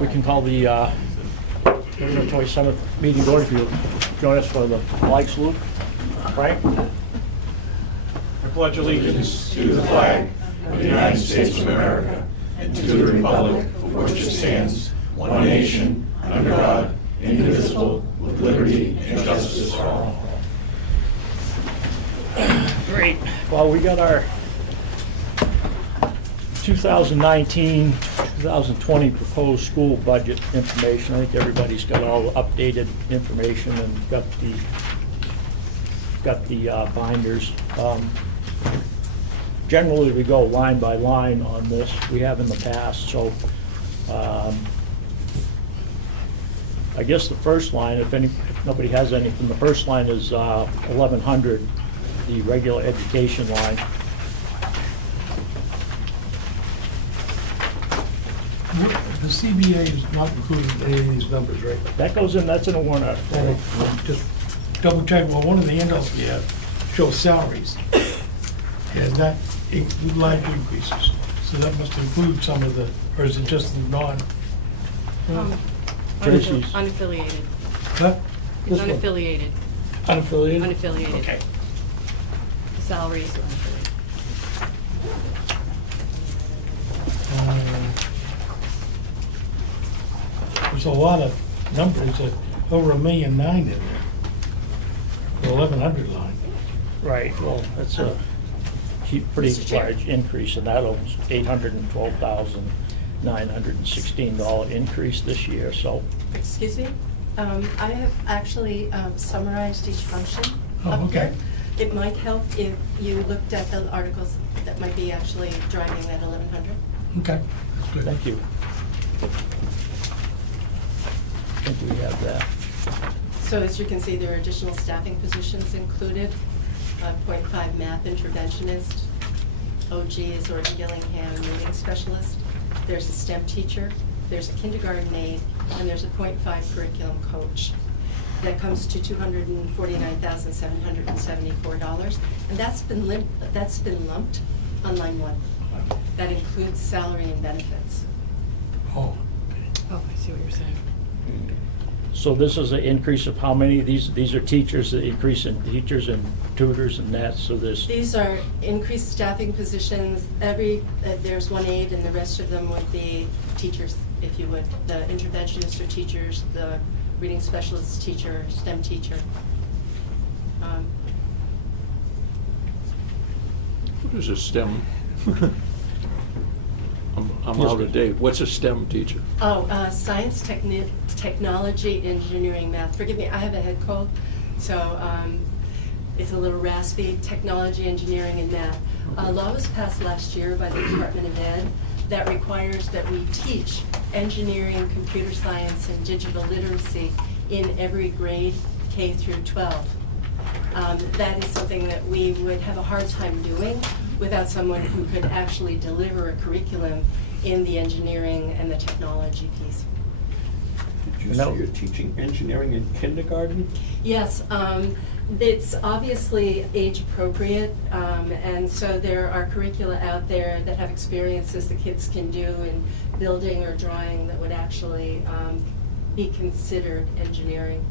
We can call the November 27th meeting to order. If you join us for the flag salute. Frank? I pledge allegiance to the flag of the United States of America and to the republic for which it stands, one nation, under God, indivisible, with liberty and justice for all. Great. Well, we got our 2019-2020 proposed school budget information. I think everybody's got all the updated information and got the binders. Generally, we go line by line on this. We have in the past, so I guess the first line, if nobody has anything, the first line is 1100, the regular education line. The CBA is not included in any of these numbers, right? That goes in, that's in a warrant article. And just double check, well, one of the handouts we have shows salaries. And that include large increases. So that must include some of the, or is it just the non? Tracy's. Unaffiliated. Huh? It's This one? unaffiliated. Unaffiliated? Unaffiliated. Okay. The salaries are unaffiliated. There's a lot of numbers, over 1.9 million in there. The 1100 line. Right, well, that's a pretty Mr. Chair. large increase, and that was $812,916 increase this year, so. Excuse me? I have actually summarized each function Oh, up okay. here. It might help if you looked at the articles that might be actually driving that 1100. Okay, that's good. Thank you. I think we have that. So as you can see, there are additional staffing positions included. 0.5 math interventionist. OG is Orton Gillingham reading specialist. There's a STEM teacher. There's a kindergarten aide, and there's a 0.5 curriculum coach. That comes to $249,774, and that's been lumped on line 1. That includes salary and benefits. Oh, Oh, I see what you're saying. So this is an increase of how many? These are teachers, the increase in teachers and tutors and that, so this. These are increased staffing positions. There's one aide, and the rest of them would be teachers, if you would. The interventionist are teachers, the reading specialist teacher, STEM teacher. What is a STEM? I'm out of date. What's a STEM teacher? Science, technology, engineering, math. Forgive me, I have a head cold, so it's a little raspy. Technology, engineering, and math. A law was passed last year by the Department of Ed that requires that we teach engineering, computer science, and digital literacy in every grade K through 12. That is something that we would have a hard time doing without someone who could actually deliver a curriculum in the engineering and the technology piece. Did you say you're teaching engineering in kindergarten? Yes, it's obviously age appropriate, and so there are curricula out there that have experiences the kids can do in building or drawing that would actually be considered engineering.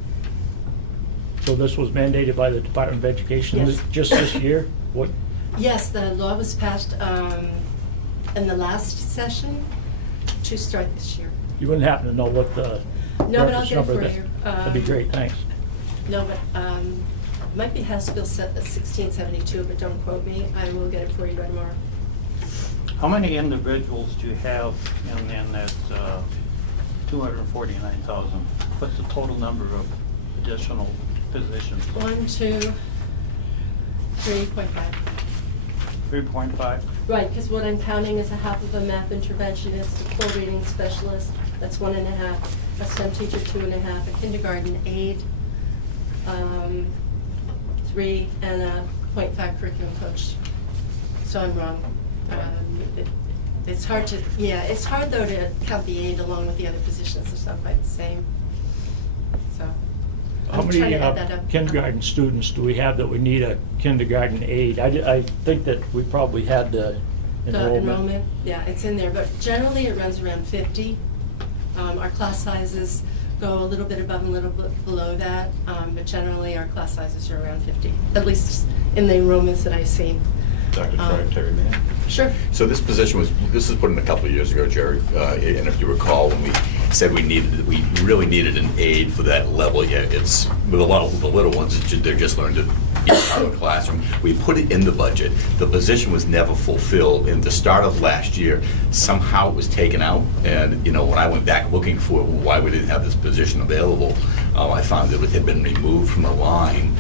So this was mandated by the Department of Education Yes. just this year? What? Yes, the law was passed in the last session to start this year. You wouldn't happen to know what the No, but I'll reference get it number for that- you. That'd be great, thanks. No, but might be House Bill 1672, but don't quote me. I will get it for you by tomorrow. How many individuals do you have in that 249,000? What's the total number of additional positions? 1, 2, 3.5. 3.5? Right, because what I'm counting is a half of a math interventionist, a full reading specialist, that's 1.5, a STEM teacher, 2.5, a kindergarten aide, 3, and a 0.5 curriculum coach. So I'm wrong. It's hard to, it's hard though to count the aide along with the other positions, it's not quite the same. So, How I'm many trying to add that up. kindergarten students do we have that we need a kindergarten aide? I think that we probably had the The enrollment, yeah, it's in there, but generally it runs around 50 Our class sizes go a little bit above and a little bit below that, but generally our class sizes are around 50, at least in the enrollments that I see. Dr. Terry, may I? Sure. So this position this was put in a couple of years ago, Jerry, and if you recall, when we said we really needed an aide for that level, yeah, it's, with a lot of the little ones, they're just learning to be part of the classroom. We put it in the budget. The position was never fulfilled. In the start of last year, somehow it was taken out, and, you know, when I went back looking for why we didn't have this position available, I found that it had been removed from the line,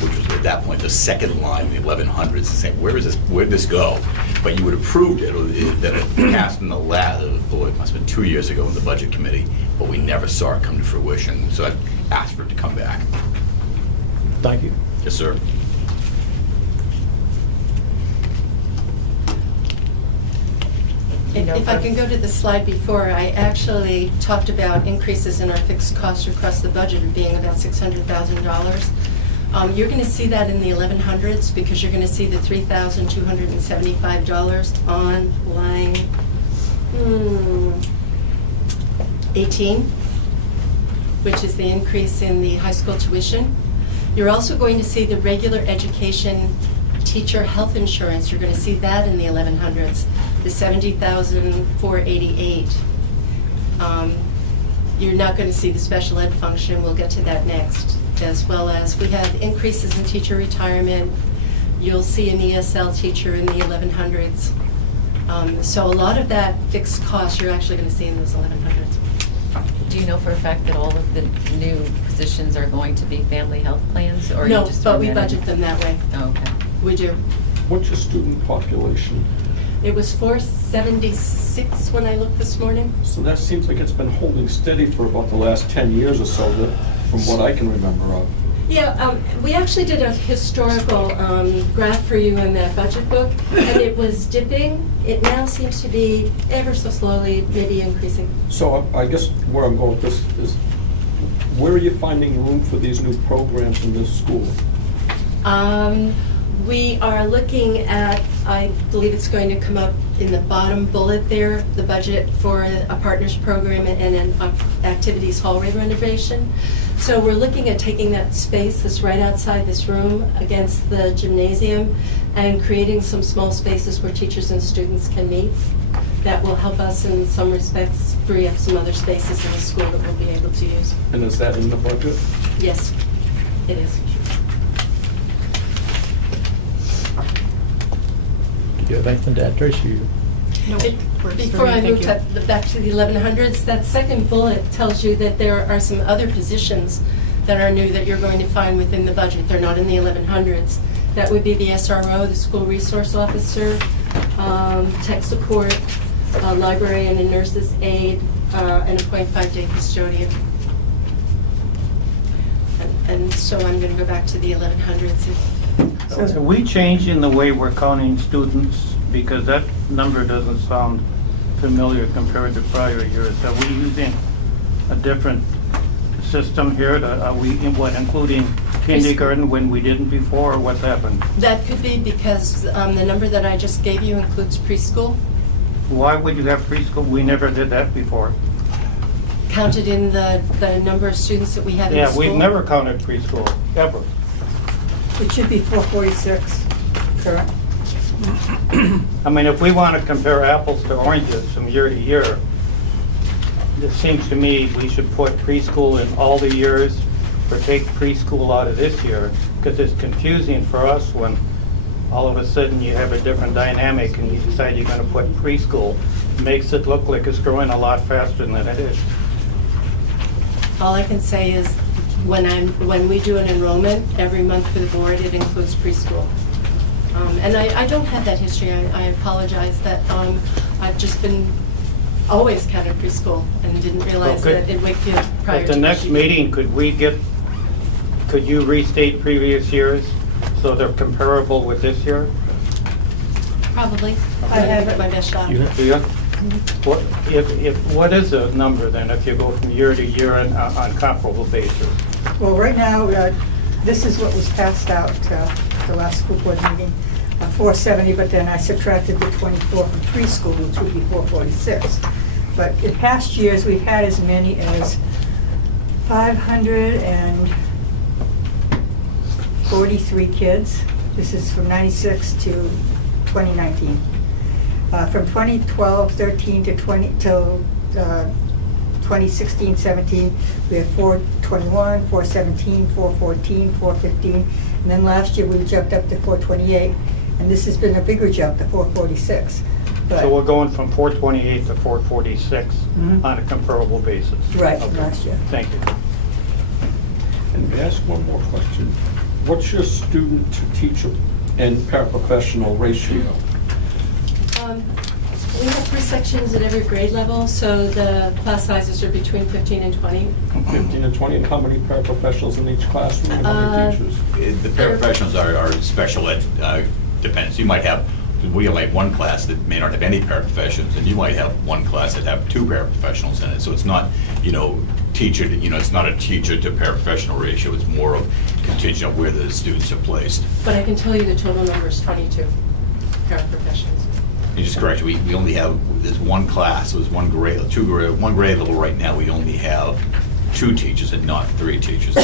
which was at that point the second line, the 1100s, and saying, where'd this go? But you had approved it, or that it passed in the last, it must have been 2 years ago in the budget committee, but we never saw it come to fruition. So I asked for it to come back. Thank you. Yes, sir. If I can go to the slide before, I actually talked about increases in our fixed costs across the budget of being about $600,000. You're going to see that in the 1100s because you're going to see the $3,275 on line 18, which is the increase in the high school tuition. You're also going to see the regular education teacher health insurance. You're going to see that in the 1100s, the $70,488. You're not going to see the special ed function. We'll get to that next. As well as we have increases in teacher retirement. You'll see an ESL teacher in the 1100s. So a lot of that fixed cost you're actually going to see in those 1100s. Do you know for a fact that all of the new positions are going to be family health plans, or No, you just but we throwing that in? budget them that way. Oh, okay. We do. What's your student population? It was 476 when I looked this morning. So that seems like it's been holding steady for about the last 10 years or so, from what I can remember of. Yeah, we actually did a historical graph for you in that budget book, and it was dipping. It now seems to be ever so slowly, maybe increasing. So I guess where I'm going with this is, where are you finding room for these new programs in this school? We are looking at, I believe it's going to come up in the bottom bullet there, the budget for a partners program and an activities hallway renovation. So we're looking at taking that space that's right outside this room against the gymnasium and creating some small spaces where teachers and students can meet. That will help us in some respects free up some other spaces in the school that we'll be able to use. And is that in the budget? Yes, it is. Do you have anything to add, Tracy? No, Before I move back to the 1100s, that second bullet tells you that there are some other positions that are new that you're going to find within the budget. They're not in the 1100s. That would be the SRO, the school resource officer, tech support, library and a nurse's aide, and a 0.5-day custodian. And so I'm going to go back to the 1100s. So are we changing the way we're counting students? Because that number doesn't sound familiar compared to prior years. Are we using a different system here? Are we, including kindergarten when we didn't before, or what's happened? That could be because the number that I just gave you includes preschool. Why would you have preschool? We never did that before. Counted in the number of students that we have in the Yeah, school. we've never counted preschool, ever. It should be 446, correct? I mean, if we want to compare apples to oranges from year to year, it seems to me we should put preschool in all the years, or take preschool out of this year, because it's confusing for us when all of a sudden you have a different dynamic and you decide you're going to put preschool. It makes it look like it's growing a lot faster than it is. All I can say is when we do an enrollment every month for the board, it includes preschool. And I don't have that history. I apologize that I've just been always counted preschool and didn't realize that in Wakefield prior to At the next meeting, could you restate previous years so they're comparable with this year? Probably. I have my best shot. Do you? What is the number then if you go from year to year on comparable basis? Well, right now, this is what was passed out the last school board meeting, 470, but then I subtracted the 24 from preschool, which would be 446. But in past years, we've had as many as 543 kids. This is from 96 to 2019. From 2012, 13 to 2016, 17, we had 421, 417, 414, 415, and then last year we jumped up to 428, and this has been a bigger jump to 446. But So we're going from 428 to 446 Mhm. on a comparable basis? Right, Okay. last year. Thank you. And may I ask one more question? What's your student to teacher and paraprofessional ratio? We have 3 sections at every grade level, so the class sizes are between 15 and 20. 15 and 20, and how many paraprofessionals in each classroom, and how many teachers? The paraprofessionals are special ed, depends. You might have, we only have one class that may not have any paraprofessionals, and you might have one class that have 2 paraprofessionals in it. So it's not, teacher, it's not a teacher to paraprofessional ratio. It's more of contingent on where the students are placed. But I can tell you the total number is 22 paraprofessionals. You just correct, we only have, there's one class, so it's one grade level right now, we only have 2 teachers and not 3 teachers.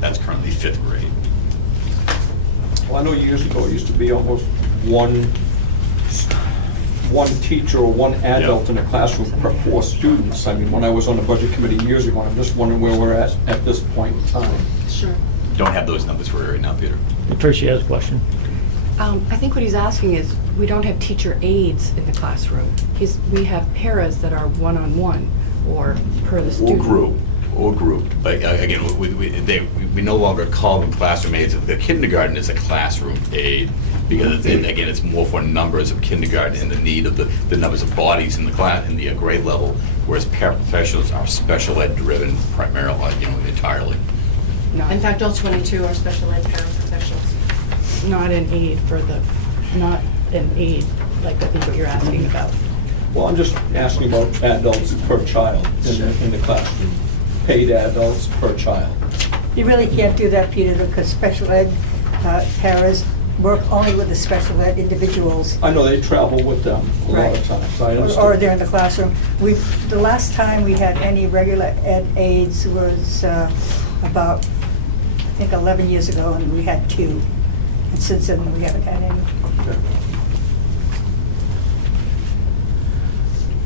That's currently 5th grade. Well, I know years ago, it used to be almost one teacher or one adult in a classroom per 4 students. I mean, when I was on the budget committee years ago, I'm just wondering where we're at this point in time. Sure. Don't have those numbers for you right now, Peter. Tricia has a question. I think what he's asking is, we don't have teacher aides in the classroom. We have paras that are one-on-one, or per the student. Or group. But again, we no longer call them classroom aides. The kindergarten is a classroom aide, because again, it's more for numbers of kindergarten and the need of the numbers of bodies in the class, in the grade level, whereas paraprofessionals are special ed driven primarily, entirely. In fact, all 22 are special ed paraprofessionals. Not an aide not an aide, like I think what you're asking about. Well, I'm just asking about adults per child in the classroom. Paid adults per child. You really can't do that, Peter, because special ed paras work only with the special ed individuals. I know they travel with them a lot of times. I understand. Or they're in the classroom. The last time we had any regular ed aides was about, I think, 11 years ago, and we had 2. And since then, we haven't had any.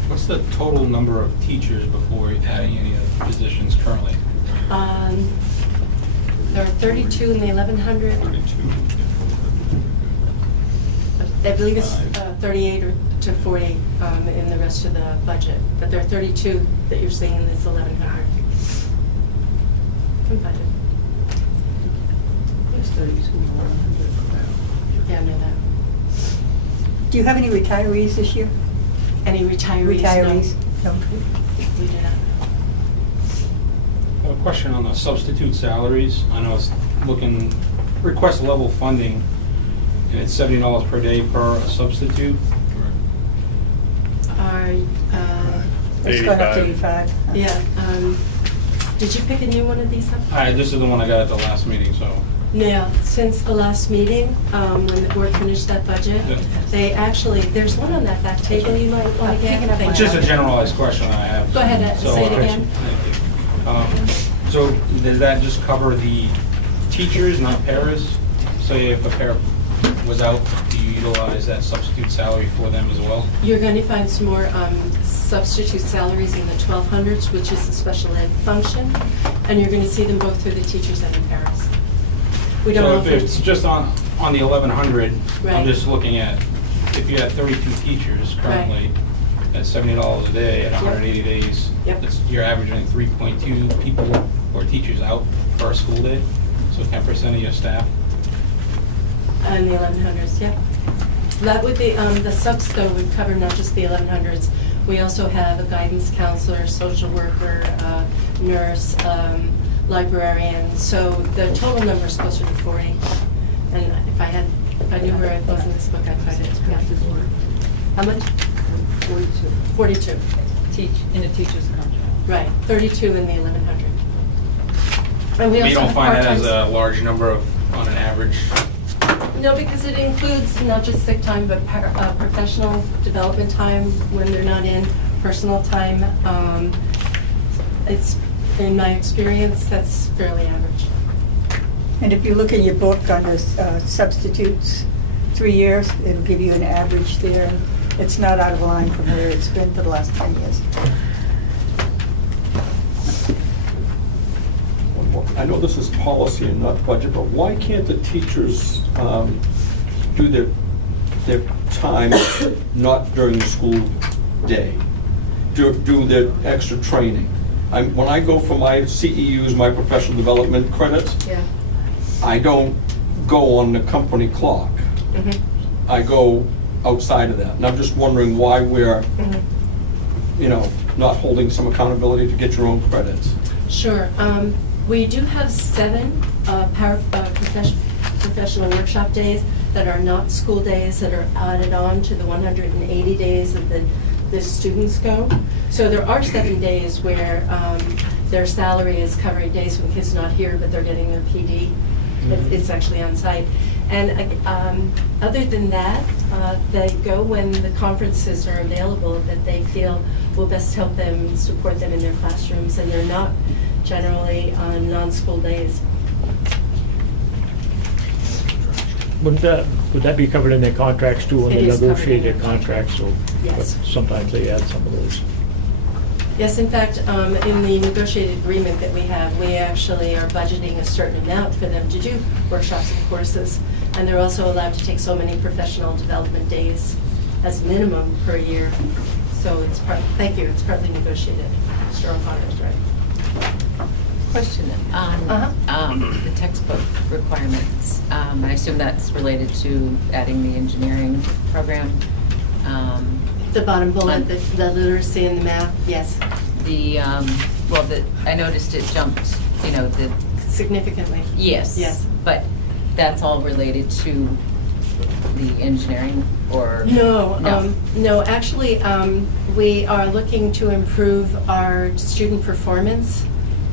What's the total number of teachers before adding any of the positions currently? There are 32 in the 1100. 32. I believe it's 38 to 40 in the rest of the budget, but there are 32 that you're seeing in this 1100. Budget. There's 32 and 100. Yeah, I know that. Do you have any retirees this year? Any retirees? Retirees? No. We do not. I have a question on the substitute salaries. I know it's request level funding, and it's $70 per day per a substitute. It's gone up to 85. Yeah. Did you pick a new one of these up? This is the one I got at the last meeting, so. Yeah, since the last meeting, when the board finished that budget, Yeah. they actually, there's one on that back table you might want to get. It's just a generalized question I have. Go ahead, Ed, So, say it again. Thank you. So does that just cover the teachers, not paras? Say if a para was out, do you utilize that substitute salary for them as well? You're going to find some more substitute salaries in the 1200s, which is the special ed function, and you're going to see them both through the teachers and in paras. We don't So offer. if it's just on the 1100, Right. I'm just looking at, if you had 32 teachers currently, at $70 a day, at 180 days, Yep. you're averaging 3.2 people or teachers out per school day, so 10% of your staff. And the 1100s, yep. That would be, the subs though would cover not just the 1100s. We also have a guidance counselor, social worker, nurse, librarian. So the total number is closer to 40. And if I knew where it was in this book, I'd find it. Yeah. How much? 42. 42. In a teacher's contract. Right, 32 in the 1100. And we You also don't have find that as part-time- a large number on an average? No, because it includes not just sick time, but professional development time when they're not in, personal time. It's, in my experience, that's fairly average. And if you look in your book under substitutes, 3 years, it'll give you an average there. It's not out of line from where it's been for the last 10 years. One more. I know this is policy and not budget, but why can't the teachers do their time not during the school day? Do their extra training? When I go for my CEUs, my professional development credits, Yeah. I don't go on the company clock. I go outside of that. And I'm just wondering why we're, not holding some accountability to get your own credits. Sure. We do have 7 professional workshop days that are not school days that are added on to the 180 days that the students go. So there are 7 days where their salary is covering days when kids are not here, but they're getting their PD. It's actually on site. And other than that, they go when the conferences are available that they feel will best help them, support them in their classrooms, and they're not generally on non-school days. Would that be covered in their contracts too, when It they is covered in negotiate their their contracts? So, Yes. but sometimes they add some of those. Yes, in fact, in the negotiated agreement that we have, we actually are budgeting a certain amount for them to do workshops and courses. And they're also allowed to take so many professional development days as minimum per year. So it's thank you, it's partly negotiated. Mr. O'Connor's right. Question on the textbook requirements. I assume that's related to adding the engineering program. The bottom bullet, the literacy and the math, yes. I noticed it jumped, Significantly. Yes. Yes. But that's all related to the engineering or? No, actually, we are looking to improve our student performance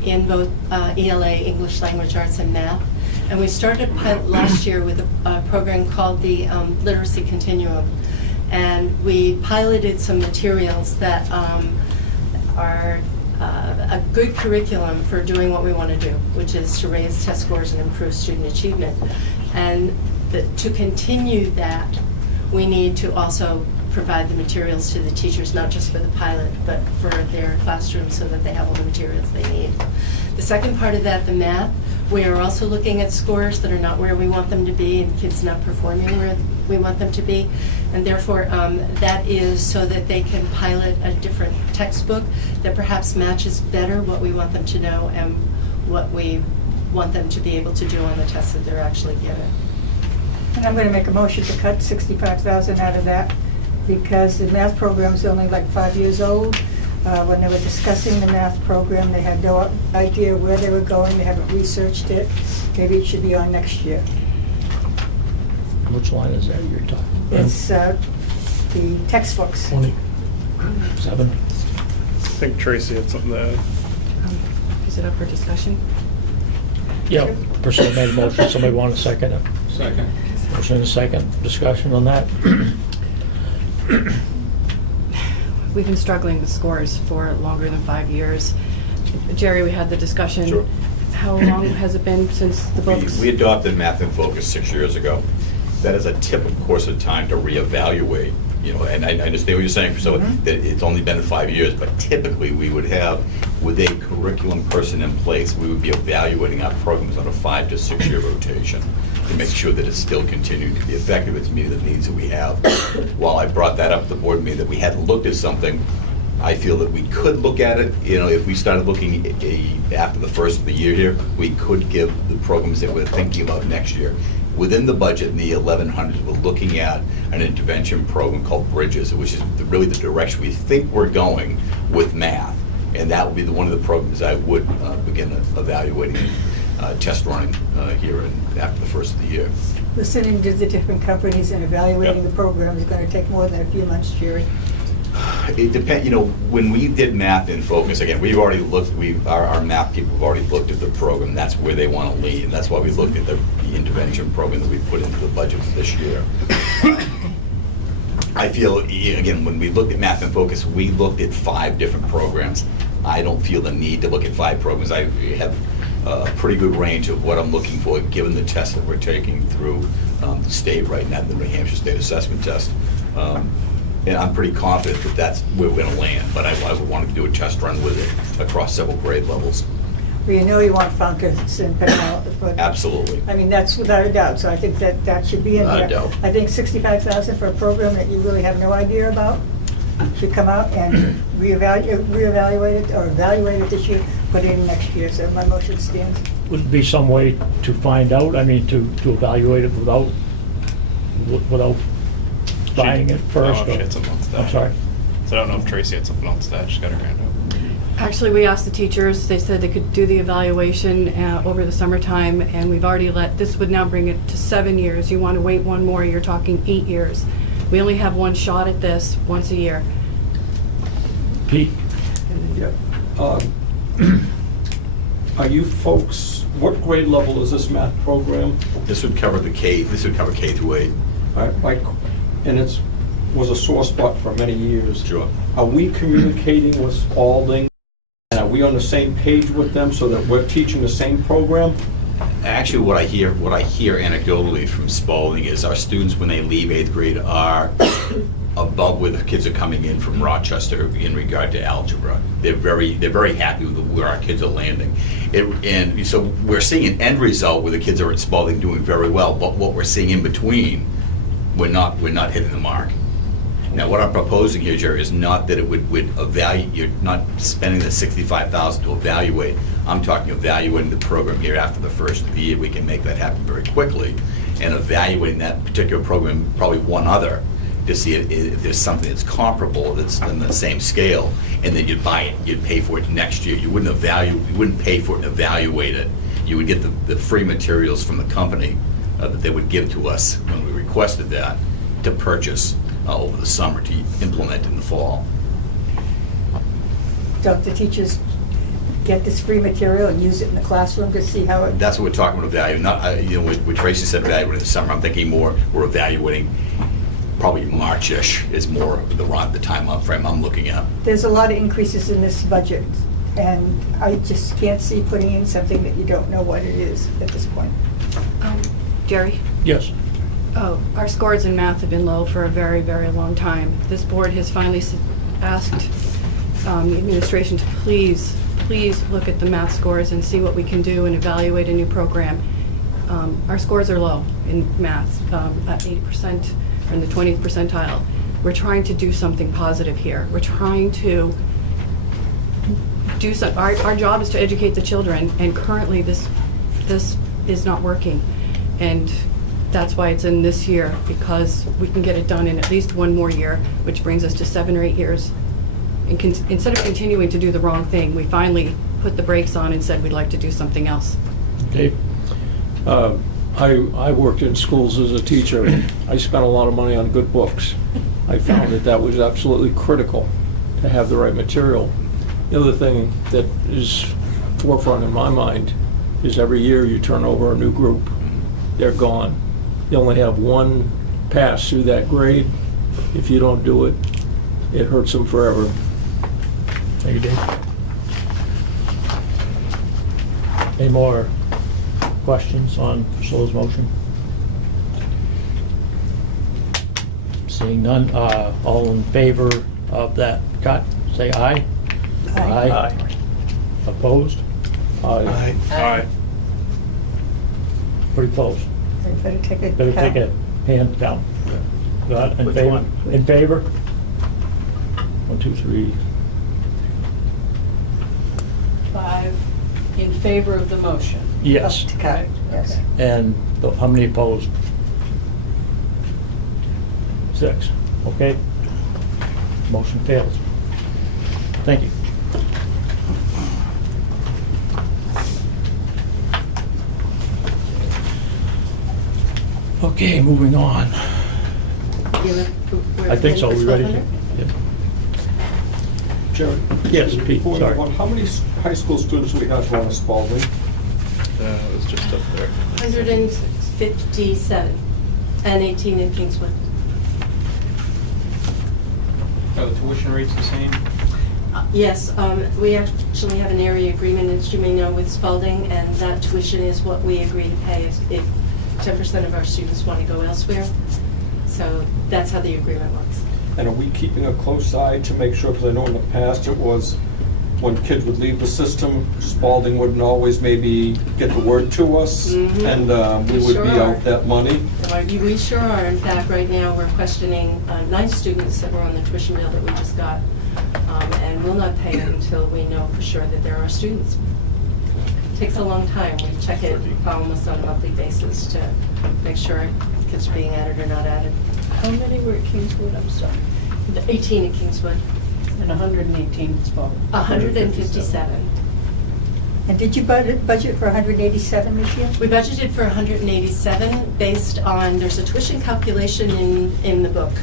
in both ELA, English Language Arts, and Math. And we started last year with a program called the Literacy Continuum. And we piloted some materials that are a good curriculum for doing what we want to do, which is to raise test scores and improve student achievement. And to continue that, we need to also provide the materials to the teachers, not just for the pilot, but for their classrooms so that they have all the materials they need. The second part of that, the math, we are also looking at scores that are not where we want them to be and kids not performing where we want them to be. And therefore, that is so that they can pilot a different textbook that perhaps matches better what we want them to know and what we want them to be able to do on the tests that they're actually given. And I'm going to make a motion to cut $65,000 out of that because the math program is only like 5 years old. When they were discussing the math program, they had no idea where they were going. They haven't researched it. Maybe it should be on next year. Which line is that you're talking? It's the textbooks. 27? I think Tracy had something to add. Is it up for discussion? Yeah, person made a motion, somebody want to second it? Second. Motion and a second, discussion on that? We've been struggling with scores for longer than 5 years. Jerry, we had the discussion. Sure. How long has it been since the books? We adopted Math in Focus 6 years ago. That is a typical course of time to reevaluate, and I understand what you're saying, Priscilla, that it's only been 5 years, but typically we would have, with a curriculum person in place, we would be evaluating our programs on a 5 to 6 year rotation to make sure that it's still continuing to be effective, it's meeting the needs that we have. While I brought that up at the board meeting that we hadn't looked at something, I feel that we could look at it, if we started looking after the first of the year here, we could give the programs that we're thinking about next year. Within the budget in the 1100s, we're looking at an intervention program called Bridges, which is really the direction we think we're going with math. And that would be one of the programs I would begin evaluating test running here after the first of the year. Listening to the different companies and evaluating the program is going to take more than a few months, Jerry. It depends, when we did Math in Focus, again, we've already looked, our math people have already looked at the program, that's where they want to lean. That's why we looked at the intervention program that we put into the budget for this year. I feel, again, when we looked at Math and Focus, we looked at 5 different programs. I don't feel the need to look at 5 programs. I have a pretty good range of what I'm looking for, given the test that we're taking through the state right now, the New Hampshire State Assessment Test. And I'm pretty confident that that's where we're going to land, but I would want to do a test run with it across several grade levels. Well, you know you want Funkers and Penal. Absolutely. I mean, that's without a doubt, so I think that should be in Without a there. doubt. I think 65,000 for a program that you really have no idea about should come out and reevaluate it, or evaluate it this year, put it in next year, so my motion stands. Would there be some way to find out, I mean, to evaluate it without buying it first? I don't know if she had something else to I'm add. sorry? So I don't know if Tracy had something else to add. She's got her hand up. Actually, we asked the teachers, they said they could do the evaluation over the summertime, and we've already this would now bring it to 7 years. You want to wait one more, you're talking 8 years. We only have one shot at this once a year. Pete? Yeah. Are you folks, what grade level is this math program? This would cover K through 8. And it was a sore spot for many years. Sure. Are we communicating with Spalding? And are we on the same page with them so that we're teaching the same program? Actually, what I hear anecdotally from Spalding is our students, when they leave 8th grade, are above where the kids are coming in from Rochester in regard to algebra. They're very happy with where our kids are landing. And so we're seeing an end result where the kids are at Spalding doing very well, but what we're seeing in between, we're not hitting the mark. Now, what I'm proposing here, Jerry, is not that it would evaluate. You're not spending the $65,000 to evaluate. I'm talking evaluating the program here after the first of the year. We can make that happen very quickly, and evaluating that particular program, probably one other, to see if there's something that's comparable, that's on the same scale, and then you'd buy it. You'd pay for it next year. You wouldn't pay for it and evaluate it. You would get the free materials from the company that they would give to us when we requested that to purchase over the summer to implement in the fall. Don't the teachers get this free material and use it in the classroom to see how it... That's what we're talking about evaluating. Not, when Tracy said evaluating in the summer, I'm thinking more we're evaluating probably March-ish is more the time frame I'm looking at. There's a lot of increases in this budget, and I just can't see putting in something that you don't know what it is at this point. Jerry? Yes. Oh, our scores in math have been low for a very, very long time. This board has finally asked the administration to please look at the math scores and see what we can do and evaluate a new program. Our scores are low in math, at 80% in the 20th percentile. We're trying to do something positive here. We're trying to do some. Our job is to educate the children, and currently this is not working, and that's why it's in this year, because we can get it done in at least one more year, which brings us to 7 or 8 years. And instead of continuing to do the wrong thing, we finally put the brakes on and said we'd like to do something else. Dave? I worked in schools as a teacher. I spent a lot of money on good books. I found that was absolutely critical to have the right material. The other thing that is forefront in my mind is every year you turn over a new group. They're gone. You only have one pass through that grade. If you don't do it, it hurts them forever. Thank you, Dave. Any more questions on Priscilla's motion? Seeing none, all in favor of that cut, say aye. Aye. Opposed? Aye. Aye. Pretty close. You better take a Better count. take a hand count. Got it? In Which favor? one? In favor? 1, 2, 3. 5 in favor of the motion. Yes. To cut, yes. And how many opposed? 6. Okay. Motion fails. Thank you. Okay, moving on. I think so. We ready? Yeah. Jerry? Yes, Pete, Before we sorry. move on, how many high school students do we have going to Spalding? It was just up there. 157 and 18 in Kingswood. Are the tuition rates the same? Yes, we actually have an area agreement, as you may know, with Spalding, and that tuition is what we agree to pay if 10% of our students want to go elsewhere. So that's how the agreement works. And are we keeping a close eye to make sure, because I know in the past it was when kids would leave the system, Spalding wouldn't always maybe get the word to us, and we would Sure be are. out that money. We sure are. In fact, right now, we're questioning 9 students that were on the tuition bill that we just got, and we'll not pay them until we know for sure that there are students. Takes a long time. We check it almost on a monthly basis to make sure kids are being added or not added. How many were at Kingswood, I'm sorry? 18 at Kingswood, And 118 at Spalding? 157. And did you budget for 187 this year? We budgeted for 187 based on, there's a tuition calculation in the book,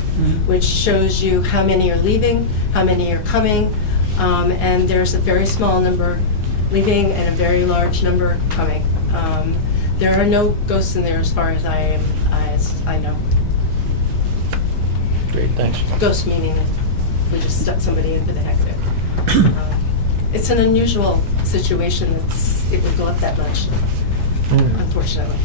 which shows you how many are leaving, how many are coming, and there's a very small number leaving and a very large number coming. There are no ghosts in there as far as I know. Great, thanks. Ghost meaning we just stuck somebody in for the heck of it. It's an unusual situation. It would go up that much, unfortunately.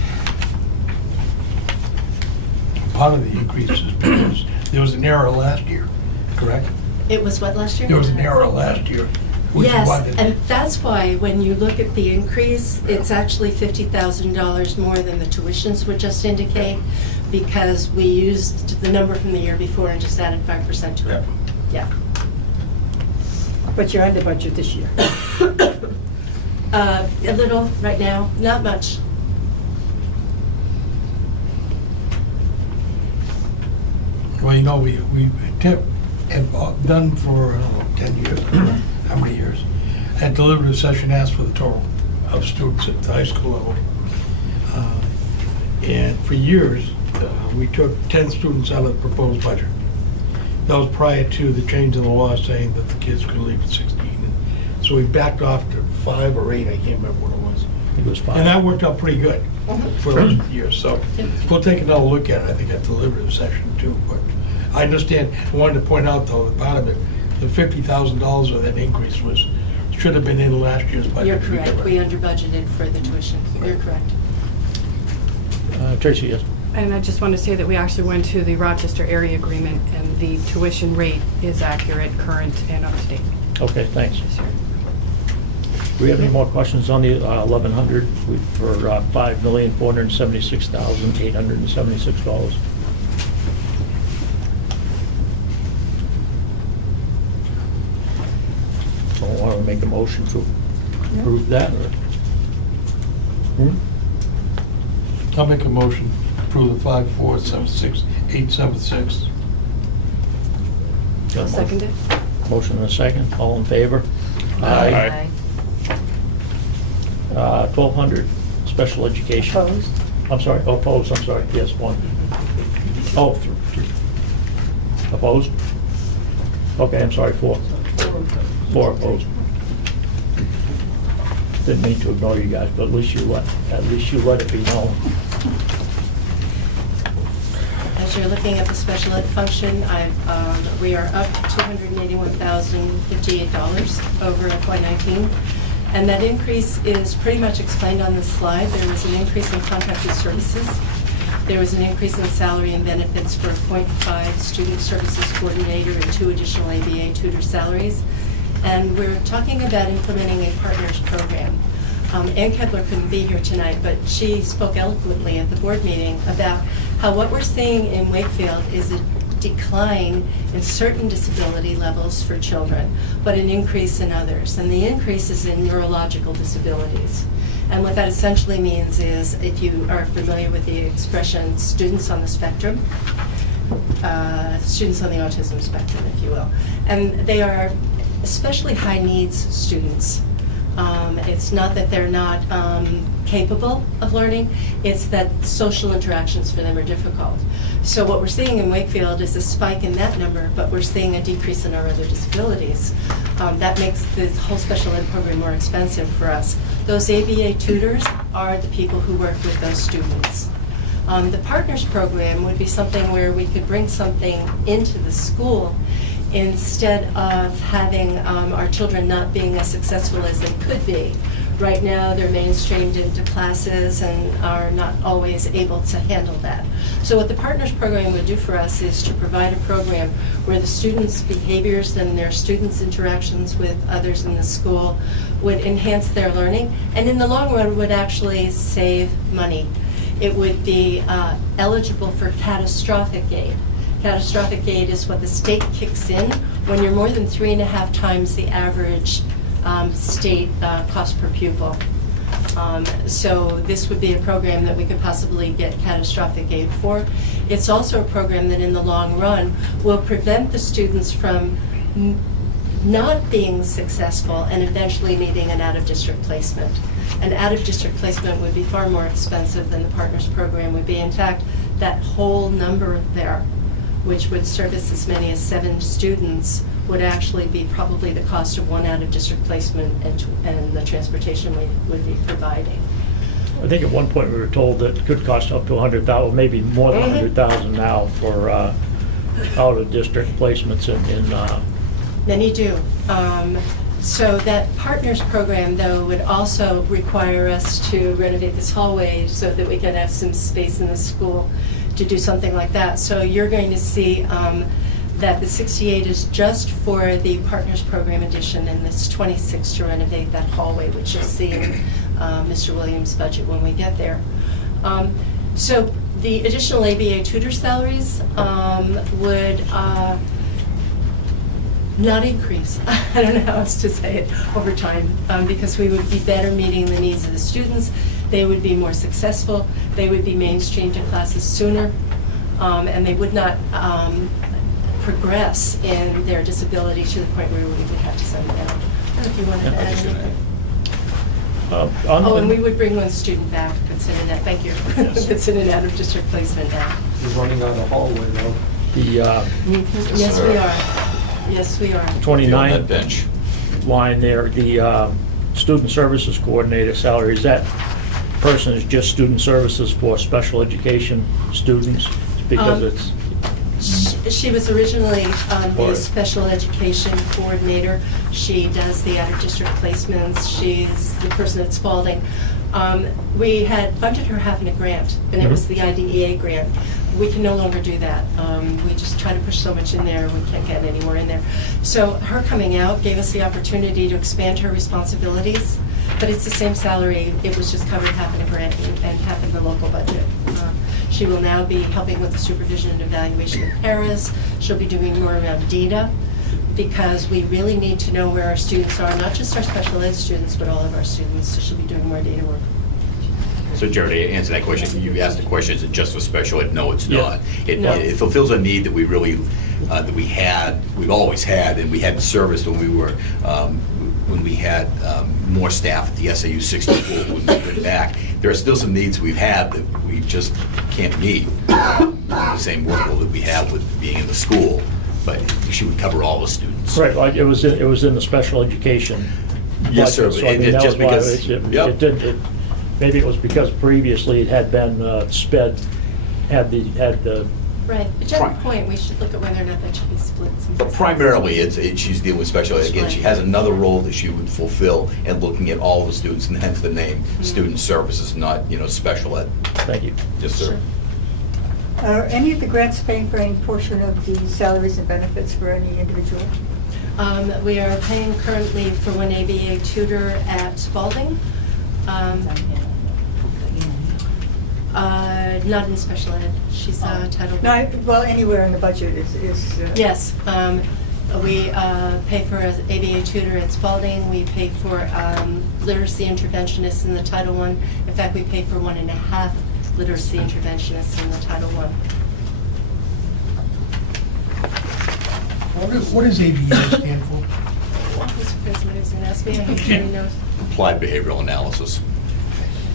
Part of the increase is because there was an error last year, correct? It was what last year? There was an error last year. which is why Yes, the- and that's why when you look at the increase, it's actually $50,000 more than the tuitions would just indicate, because we used the number from the year before and just added 5% to it. Yeah. But you're under budget this year. A little right now, not much. Well, you know, we have done for 10 years, how many years? At deliberative session asked for the total of students at the high school level. And for years, we took 10 students out of the proposed budget. That was prior to the change in the law saying that the kids could leave at 16. So we backed off to 5 or 8, I can't remember what it was. It was fine. And that worked out pretty good for those years. So we'll take another look at it, I think, at deliberative session too. But I understand, I wanted to point out though, that part of it, the $50,000 of that increase should have been in last year's budget. You're correct. We under budgeted for the tuition. You're correct. Tracy, yes. And I just want to say that we actually went to the Rochester area agreement, and the tuition rate is accurate, current, and up to date. Okay, thanks. Yes, sir. Do we have any more questions on the 1,100 for $5,476,876? Don't want to make a motion to approve that, or? I'll make a motion to approve the 5,476,876. Got a I'll second it. Motion and a second, all in favor? Aye. 1,200, special education. Opposed? I'm sorry, opposed, I'm sorry, yes, 1. Oh, 3. Opposed? Okay, I'm sorry, 4. 4 opposed. Didn't mean to ignore you guys, but at least you let it be known. As you're looking at the special ed function, we are up $281,058 over FY19. And that increase is pretty much explained on this slide. There was an increase in contracted services. There was an increase in salary and benefits for a .5 student services coordinator and 2 additional ABA tutor salaries. And we're talking about implementing a partners program. Ann Kepler couldn't be here tonight, but she spoke eloquently at the board meeting about how what we're seeing in Wakefield is a decline in certain disability levels for children, but an increase in others. And the increase is in neurological disabilities. And what that essentially means is, if you are familiar with the expression students on the spectrum, students on the autism spectrum, if you will, and they are especially high needs students. It's not that they're not capable of learning, it's that social interactions for them are difficult. So what we're seeing in Wakefield is a spike in that number, but we're seeing a decrease in our other disabilities. That makes this whole special ed program more expensive for us. Those ABA tutors are the people who work with those students. The Partners program would be something where we could bring something into the school instead of having our children not being as successful as they could be. Right now, they're mainstreamed into classes and are not always able to handle that. So what the Partners Program would do for us is to provide a program where the students' behaviors and their students' interactions with others in the school would enhance their learning, and in the long run would actually save money. It would be eligible for catastrophic aid. Catastrophic aid is what the state kicks in when you're more than 3.5 times the average state cost per pupil. So this would be a program that we could possibly get catastrophic aid for. It's also a program that in the long run will prevent the students from not being successful and eventually needing an out-of-district placement. An out-of-district placement would be far more expensive than the Partners Program would be. In fact, that whole number there, which would service as many as 7 students, would actually be probably the cost of one out-of-district placement and the transportation we would be providing. I think at one point we were told that it could cost up to $100,000, maybe more than $100,000 now for out-of-district placements in Many do. So that Partners Program, though, would also require us to renovate this hallway so that we can have some space in the school to do something like that. So you're going to see that the 68 is just for the Partners Program addition, and this 26 to renovate that hallway, which you'll see in Mr. Williams' budget when we get there. So the additional ABA tutor salaries would not increase. I don't know how else to say it over time, because we would be better meeting the needs of the students. They would be more successful. They would be mainstreamed to classes sooner, and they would not progress in their disability to the point where we would have to send them down. I don't know if you wanted to add anything. And we would bring one student back that's in an, thank you, that's in an out-of-district placement now. You're running out of hallway now. Yes, we are. Yes, we are. 29 that bench. line there, the student services coordinator salary, is that person is just student services for special education students? Because it's... She was originally the special education coordinator. She does the out-of-district placements. She's the person at Spalding. We had funded her having a grant, and it was the IDEA grant. We can no longer do that. We just try to push so much in there, we can't get any more in there. So her coming out gave us the opportunity to expand her responsibilities, but it's the same salary. It was just covered half in a grant and half in the local budget. She will now be helping with the supervision and evaluation of paras. She'll be doing more around data, because we really need to know where our students are, not just our special ed students, but all of our students. So she'll be doing more data work. So Jared, to answer that question, you asked the question, is it just for special ed? No, it's not. No. It fulfills a need that we really, that we've always had, and we had service when we had more staff at the SAU 64 when we put it back. There are still some needs we've had that we just can't meet. The same workload that we have with being in the school, but she would cover all the students. Right, like it was in the special education. Yes, sir. budget, But so I mean, that just was why because it didn't. Maybe it was because previously it had been had the Right. At general point, we should look at whether or not that should be split. But primarily, she's dealing with special ed. Again, she has another role that she would fulfill and looking at all the students, and hence the name, Student Services, not, special ed. Thank you. Yes, sir. Are any of the grants paying for any portion of the salaries and benefits for any individual? We are paying currently for one ABA tutor at Spalding. Not in special ed. She's Title I. No, well, anywhere in the budget is Yes. We pay for an ABA tutor at Spalding. We pay for literacy interventionists in the Title I. In fact, we pay for 1.5 literacy interventionists in the Title I. What does ABA stand for? Mr. President is going to ask me. I'm sure he knows. Applied Behavioral Analysis.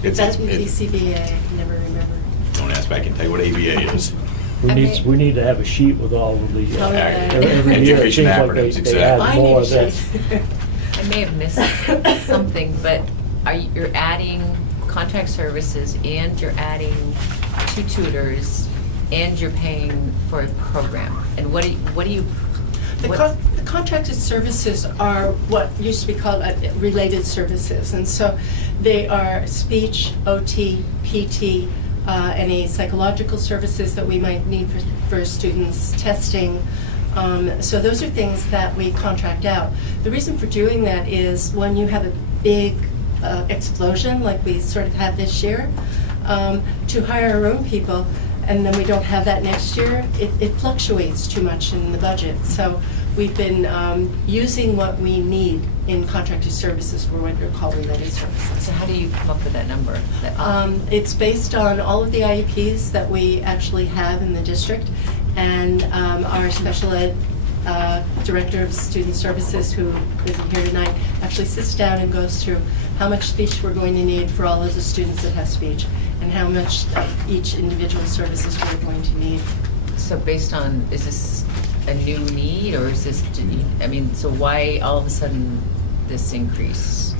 That's with BCBA. I can never remember. Don't ask me, I can tell you what ABA is. We need to have a sheet with all of the, every year it Education seems like acronyms, they add I more need a that. sheet. I may have missed something, but you're adding contract services, and you're adding 2 tutors, and you're paying for a program. And what do you The contracted services are what used to be called related services, and so they are speech, OT, PT, any psychological services that we might need for students, testing. So those are things that we contract out. The reason for doing that is when you have a big explosion like we sort of had this year, to hire our own people, and then we don't have that next year, it fluctuates too much in the budget. So we've been using what we need in contracted services for what you're calling related services. So how do you come up with that number? It's based on all of the IEPs that we actually have in the district, and our special ed Director of Student Services, who isn't here tonight, actually sits down and goes through how much speech we're going to need for all of the students that have speech, and how much of each individual services we're going to need. So based on, is this a new need, or is this, I mean, so why all of a sudden this increase?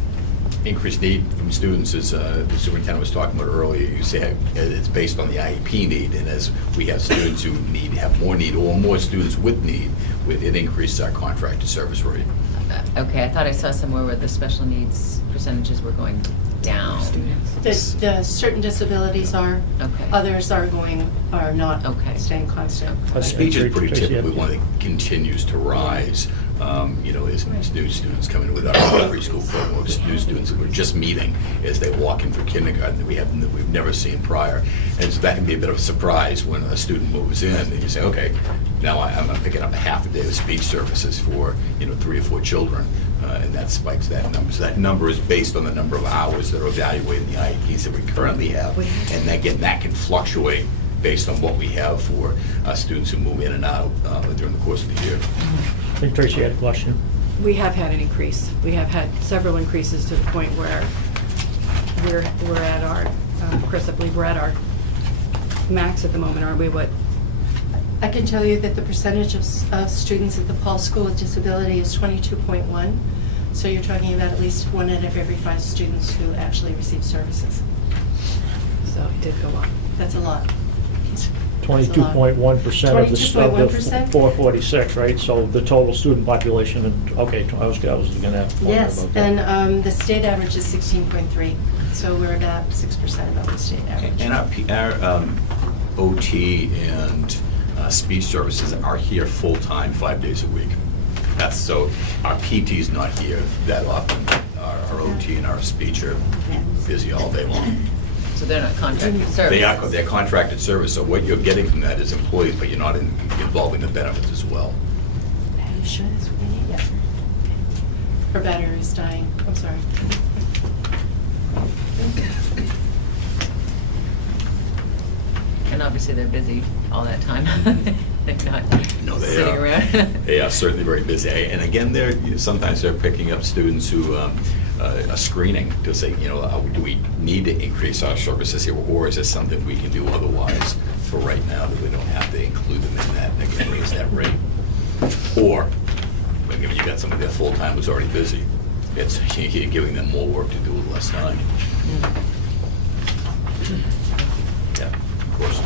Increased need from students, as the superintendent was talking about earlier. You say it's based on the IEP need, and as we have students who have more need, or more students with need, it increases our contracted service rate. Okay, I thought I saw somewhere where the special needs percentages were going down. The certain disabilities are, Okay. others are not Okay. staying constant. Speech is pretty Tracy, typically one that continues to rise. As new students come in with our preschool program, new students that we're just meeting as they walk in for kindergarten that we've never seen prior. And so that can be a bit of a surprise when a student moves in and you say, okay, now I'm picking up a half a day of speech services for 3 or 4 children, and that spikes that number. So that number is based on the number of hours that are evaluated in the IEPs that we currently have, and again, that can fluctuate based on what we have for students who move in and out during the course of the year. I think Tracy had a question. We have had an increase. We have had several increases to the point where we're at our, Chris, I believe we're at our max at the moment, aren't we? What? I can tell you that the percentage of students at the Paul School with disability is 22.1. So you're talking about at least 1 out of every 5 students who actually receive services. So it did go up. That's a lot. 22.1% of the 22.1%? 446, right? So the total student population, okay, I was going to ask Yes, about that. and the state average is 16.3. So we're about 6% above the state average. And our OT and speech services are here full-time, 5 days a week. So our PT's not here that often. Our OT and our speech are busy all day long. So they're not contracted services? They're contracted service, so what you're getting from that is employees, but you're not involving the benefits as well. Are you sure that's what we need? Yeah. Her battery is dying. I'm sorry. And obviously they're busy all that time. They're not No, they sitting are. around. They are certainly very busy. And again, sometimes they're picking up students who, a screening to say, do we need to increase our services here, or is this something we can do otherwise for right now that we don't have to include them in that, and again, raise that rate? Or, maybe you got somebody that full-time who's already busy. It's you're giving them more work to do with less time. Yeah, of course.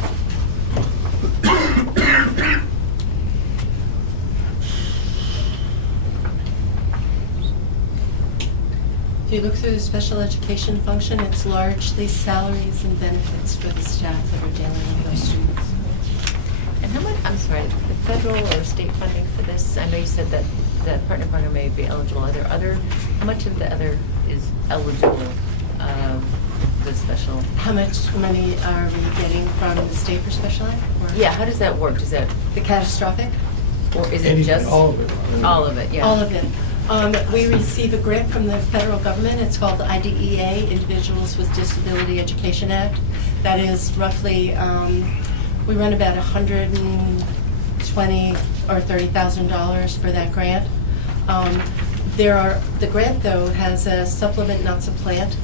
If you look through the special education function, it's largely salaries and benefits for the staff that are dealing with those students. And how much, I'm sorry, the federal or state funding for this? I know you said that the partner program may be eligible. Are there how much of the other is eligible, the special? How much money are we getting from the state for special ed? Or Yeah, how does that work? Does that, the catastrophic? or is it Anything, just? all of it. All of it, yeah. All of it. We receive a grant from the federal government. It's called the IDEA, Individuals with Disability Education Act. That is roughly, we run about $120,000 or $30,000 for that grant. The grant, though, has a supplement, not supplant.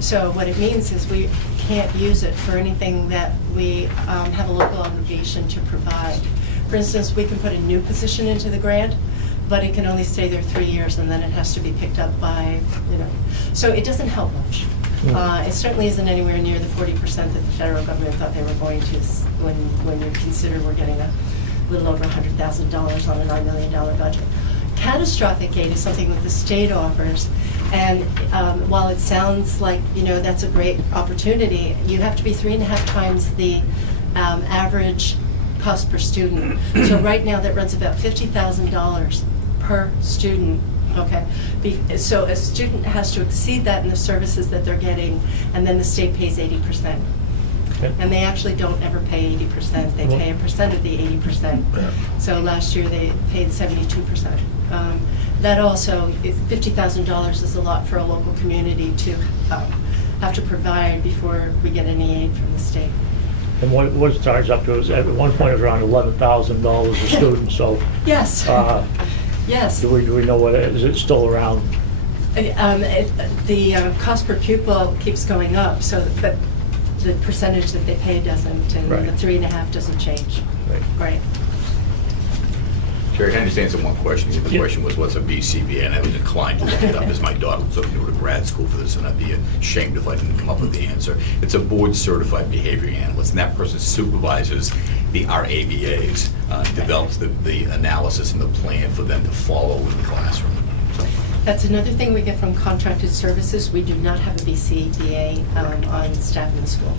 So what it means is we can't use it for anything that we have a local obligation to provide. For instance, we can put a new position into the grant, but it can only stay there 3 years, and then it has to be picked up by, So it doesn't help much. It certainly isn't anywhere near the 40% that the federal government thought they were going to when you consider we're getting a little over $100,000 on a $9 million budget. Catastrophic aid is something that the state offers, and while it sounds like, you know, that's a great opportunity, you have to be 3.5 times the average cost per student. So right now that runs about $50,000 per student. Okay, so a student has to exceed that in the services that they're getting, and then the state pays 80%. Okay. And they actually don't ever pay 80%. They pay a percent of the 80%. So last year they paid 72%. That also, $50,000 is a lot for a local community to have to provide before we get any aid from the state. And what it charged up to is, at one point, it was around $11,000 a student, so. Yes. Yes. Do we know what, is it still around? The cost per pupil keeps going up, so that the percentage that they pay doesn't, and Right. the 3.5 doesn't change. Right. Jerry, can I just answer one question? The Yeah. question was, what's a BCBA? And I was inclined to look it up as my daughter was looking to go to grad school for this, and I'd be ashamed if I didn't come up with the answer. It's a board-certified behavior analyst, and that person supervises our ABAs, develops the analysis and the plan for them to follow in the classroom. So, That's another thing we get from contracted services. We do not have a BCBA on staff in the school.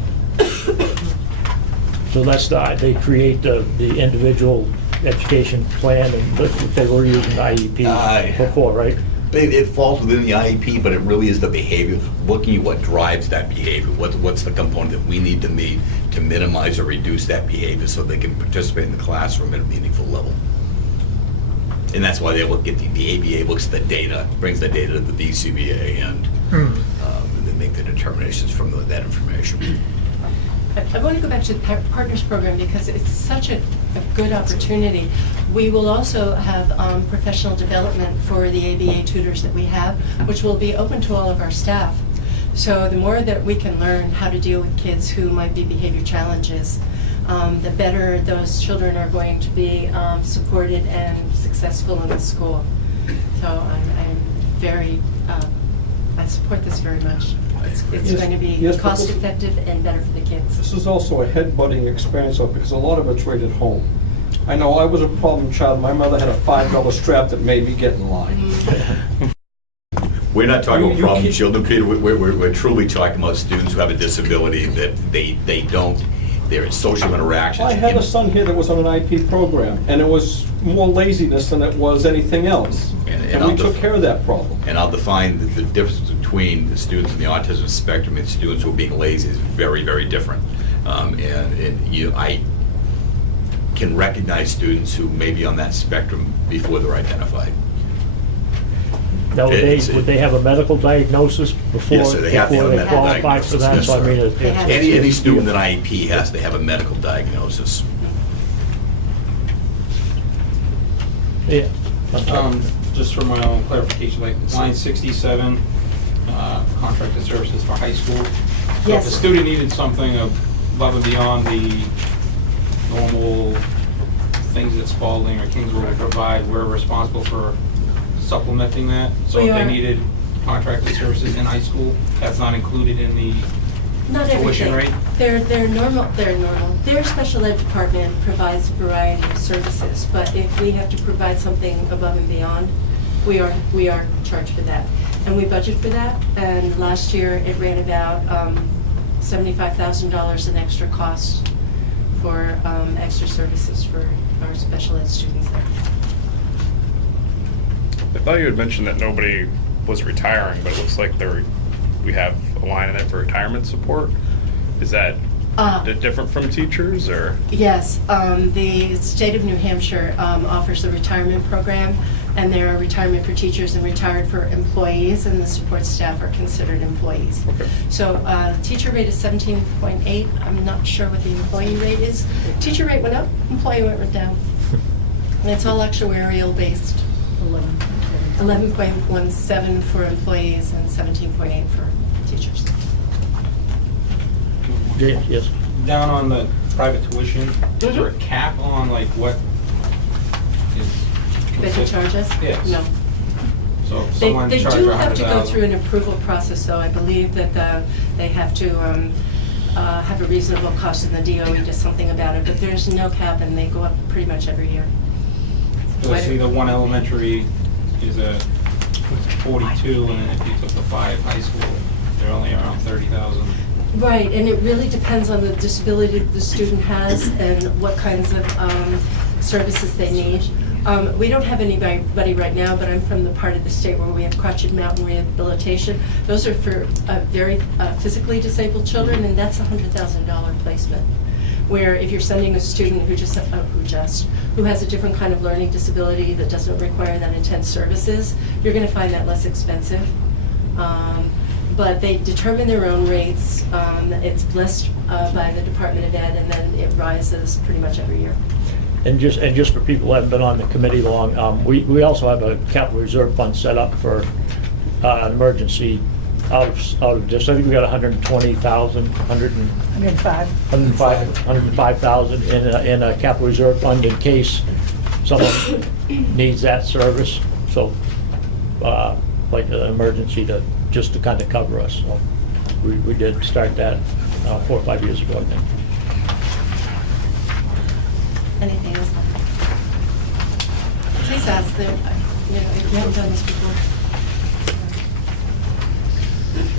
So that's they create the individual education plan, and they were using IEP before, right? It falls within the IEP, but it really is the behavior, looking at what drives that behavior, what's the component that we need to meet to minimize or reduce that behavior so they can participate in the classroom at a meaningful level. And that's why they look at the ABA looks at the data, brings the data to the BCBA, and they make the determinations from that information. I want to go back to the Partners Program because it's such a good opportunity. We will also have professional development for the ABA tutors that we have, which will be open to all of our staff. So the more that we can learn how to deal with kids who might be behavior challenges, the better those children are going to be supported and successful in the school. So I'm very, I support this very much. It's going to be cost effective and better for the kids. This is also a head-butting experience, though, because a lot of it's right at home. I know I was a problem child. My mother had a $5 strap that made me get in line. We're not talking about You problem can't- children, Peter. We're truly talking about students who have a disability that they don't, their social interactions. I had a son here that was on an IP program, and it was more laziness than it was anything else. And we took care of that problem. And I'll define the difference between the students in the autism spectrum and students who are being lazy is very, very different. I can recognize students who may be on that spectrum before they're identified. Now, would they have a medical diagnosis before Yes, so they have to have a medical qualify for that? diagnosis, So I yes, mean, sir. Any student that IEP has to have a medical diagnosis. Yeah. Just for my own clarification, like 967, contracted services for high school. So if Yes. the student needed something above and beyond the normal things that Spalding or Kingsville would provide, we're responsible for supplementing that. So We if they are. needed contracted services in high school, that's not included in the Not tuition everything. rate? They're normal. Their special ed department provides a variety of services, but if we have to provide something above and beyond, we are charged for that. And we budget for that, and last year it ran about $75,000 in extra cost for extra services for our special ed students there. I thought you had mentioned that nobody was retiring, but it looks like we have a line in there for retirement support. Is that different from teachers, or? Yes, the state of New Hampshire offers a retirement program, and there are retirement for teachers and retired for employees, and the support staff are considered employees. Okay. So teacher rate is 17.8. I'm not sure what the employee rate is. Teacher rate went up, employee rate went down. And it's all actuarial based. 11.17 for employees and 17.8 for teachers. James, yes. Down on the private tuition, is there a cap on like what is? They can charge us? Yes. No. So if They someone charged do have to go 100,000. through an approval process, though. I believe that they have to have a reasonable cost and the DOE does something about it, but there's no cap and they go up pretty much every year. So I see the one elementary is a 42, and if you took the 5 high school, they're only around 30,000. Right, and it really depends on the disability the student has and what kinds of services they need. We don't have anybody right now, but I'm from the part of the state where we have Crotched Mountain Rehabilitation. Those are for very physically disabled children, and that's a $100,000 placement. Where if you're sending a student who has a different kind of learning disability that doesn't require that intense services, you're going to find that less expensive. But they determine their own rates. It's blessed by the Department of Ed, and then it rises pretty much every year. And just for people who haven't been on the committee long, we also have a capital reserve fund set up for an emergency out of just, I think we got 120,000, 105,000 in a capital reserve fund in case someone needs that service. So, like an emergency just to kind of cover us. So we did start that 4 or 5 years ago, I think. Anything else? Please ask them, you know, if you haven't done this before.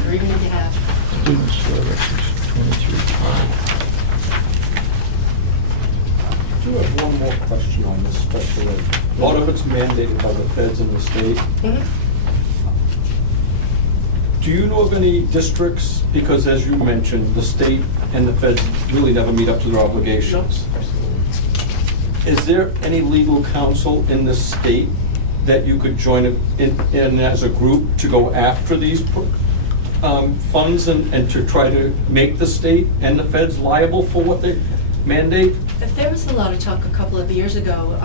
Or even if you have. Student services, 23. I do have one more question on this special ed. A lot of it's mandated by the feds and the state. Do you know of any districts, because as you mentioned, the state and the feds really never meet up to their obligations? Is there any legal counsel in the state that you could join in as a group to go after these funds and to try to make the state and the feds liable for what they mandate? There was a lot of talk a couple of years ago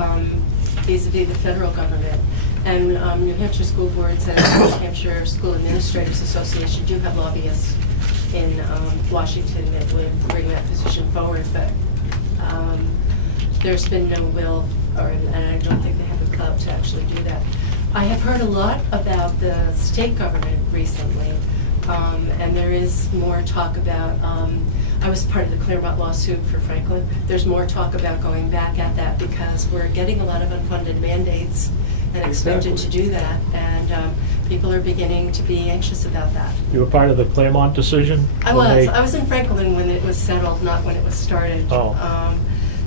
vis-a-vis the federal government. And New Hampshire School Boards and New Hampshire School Administrators Association do have lobbyists in Washington that would bring that position forward, but there's been no will, and I don't think they have the clout to actually do that. I have heard a lot about the state government recently, and there is more talk about, I was part of the Claremont lawsuit for Franklin. There's more talk about going back at that because we're getting a lot of unfunded mandates and expected to do that, and people are beginning to be anxious about that. You were part of the Claremont decision? I was in Franklin when it was settled, not when it was started. Oh.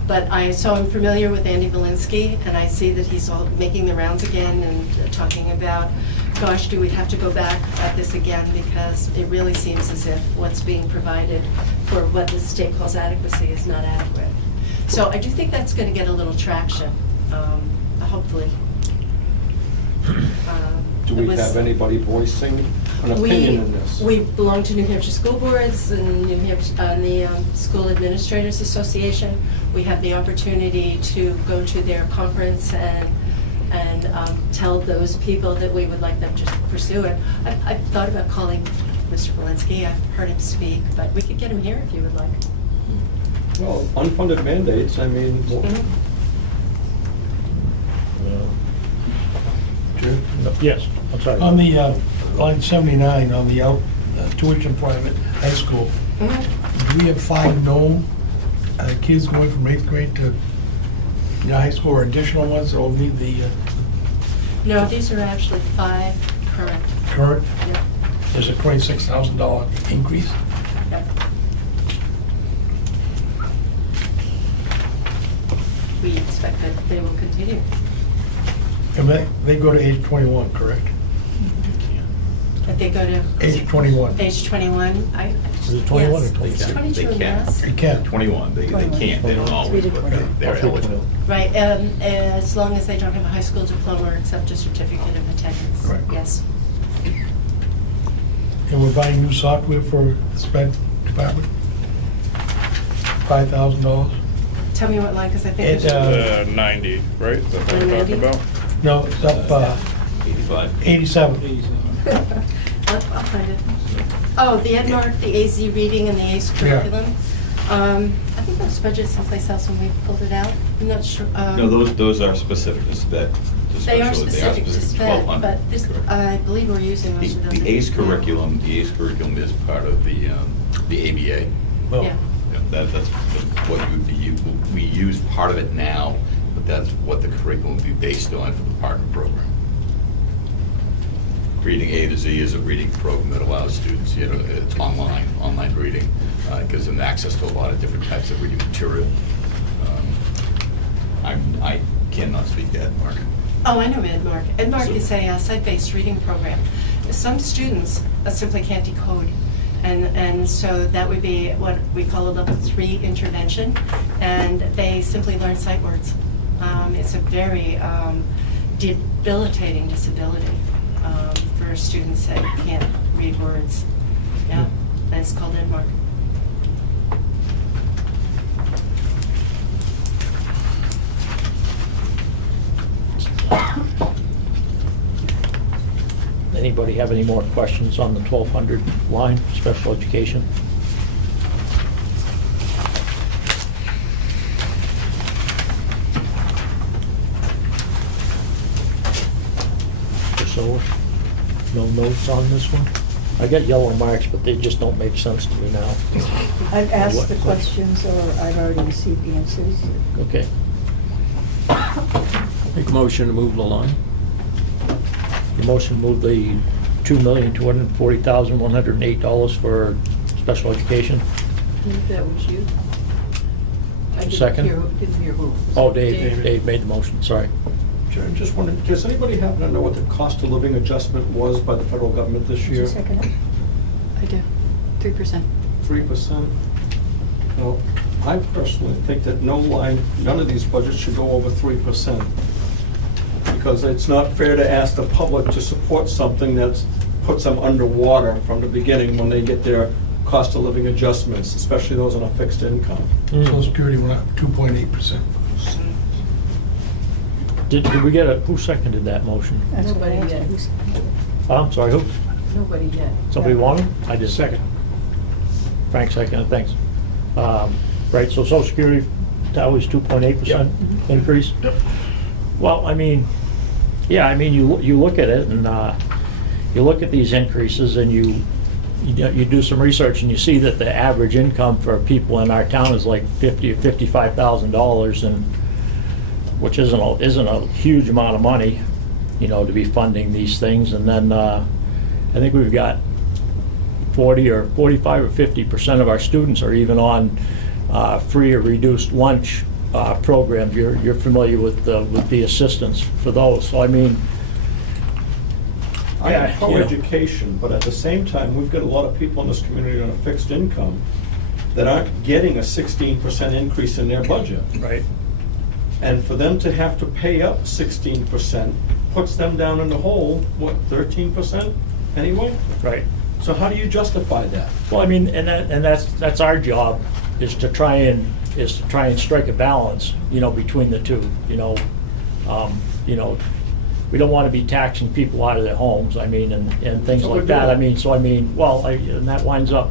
But so I'm familiar with Andy Valinsky, and I see that he's all making the rounds again and talking about, gosh, do we have to go back at this again, because it really seems as if what's being provided for what the state calls adequacy is not adequate. So I do think that's going to get a little traction, hopefully. Do we have anybody voicing an opinion in this? We belong to New Hampshire School Boards and New Hampshire, the School Administrators Association. We have the opportunity to go to their conference and tell those people that we would like them to pursue it. I've thought about calling Mr. Valinsky. I've heard him speak, but we could get him here if you would like. Well, unfunded mandates, I mean... Yes, I'm sorry. On the line 79, on the tuition private high school, do we have 5 known kids going from 8th grade to high school, or additional ones that will need the... No, these are actually 5 current. Current? Yeah. There's a $26,000 increase? Yep. We expect that they will continue. And they go to age 21, correct? That they go to... Age 21. Age 21. Is it 21 or yes. 22? It's 22 They in can. Mass. You can. 21, they can't, they don't always, but they're eligible. Right, as long as they don't have a high school diploma or accept a certificate of attendance. Correct. Yes. And we're buying new software for the sped department? $5,000? Tell me what line, because I think... It, 90, right? Is that what we're 90? talking about? No, it's up 85. 87. I'll find it. Oh, the EdMark, the AZ reading, and the ACE curriculum. I think that was budgeted someplace else when we pulled it out. I'm not sure. No, those are specific to SPED. They are specific to SPED, 1200. but this, I believe we're using most of those. The ACE curriculum is part of the ABA. will. Yeah. Yeah, that's what you would be, we use part of it now, but that's what the curriculum would be based on for the partner program. Reading A to Z is a reading program that allows students, it's online reading, gives them access to a lot of different types of reading material. I cannot speak to Ed Mark. Oh, I know Edmark. Edmark is a site-based reading program. Some students simply can't decode, and so that would be what we call a level 3 intervention, and they simply learn sight words. It's a very debilitating disability for students that can't read words. Yeah, and it's called Edmark. Anybody have any more questions on the 1200 line, special education? So, no notes on this one? I got yellow marks, but they just don't make sense to me now. I've asked the questions, or I've already received the answers. Okay. Make a motion to move the line. The motion moved the $2,240,108 for special education. I think that was you. I didn't Second? didn't hear who. Oh, Dave made the motion, sorry. Sure, I'm just wondering, does anybody happen to know what the cost of living adjustment was by the federal government this year? Just a second. I do. 3%. 3%? Well, I personally think that none of these budgets should go over 3%. Because it's not fair to ask the public to support something that puts them underwater from the beginning when they get their cost of living adjustments, especially those on a fixed income. Social Security went up 2.8%. Did we get who seconded that motion? That's what I Nobody asked. yet. Who's- I'm sorry, who? Nobody yet. Somebody wanted? I did. Second. Frank seconded, thanks. Right, so Social Security, that was 2.8% increase? Yep. Well, I mean, yeah, I mean, you look at it and you look at these increases and you do some research and you see that the average income for people in our town is like $50,000 or $55,000, and which isn't a huge amount of money, to be funding these things. And then I think we've got 40 or 45 or 50% of our students are even on free or reduced lunch programs. You're familiar with the assistance for those. So I mean, I am pro-education, but at the same time, we've got a lot of people in this community on a fixed income that aren't getting a 16% increase in their budget. right. And for them to have to pay up 16% puts them down in the hole, 13% anyway? Right. So how do you justify that? Well, I mean, and that's our job, is to try and strike a balance, between the two. We don't want to be taxing people out of their homes. I mean, and things So like we're that. I doing- mean, and that winds up,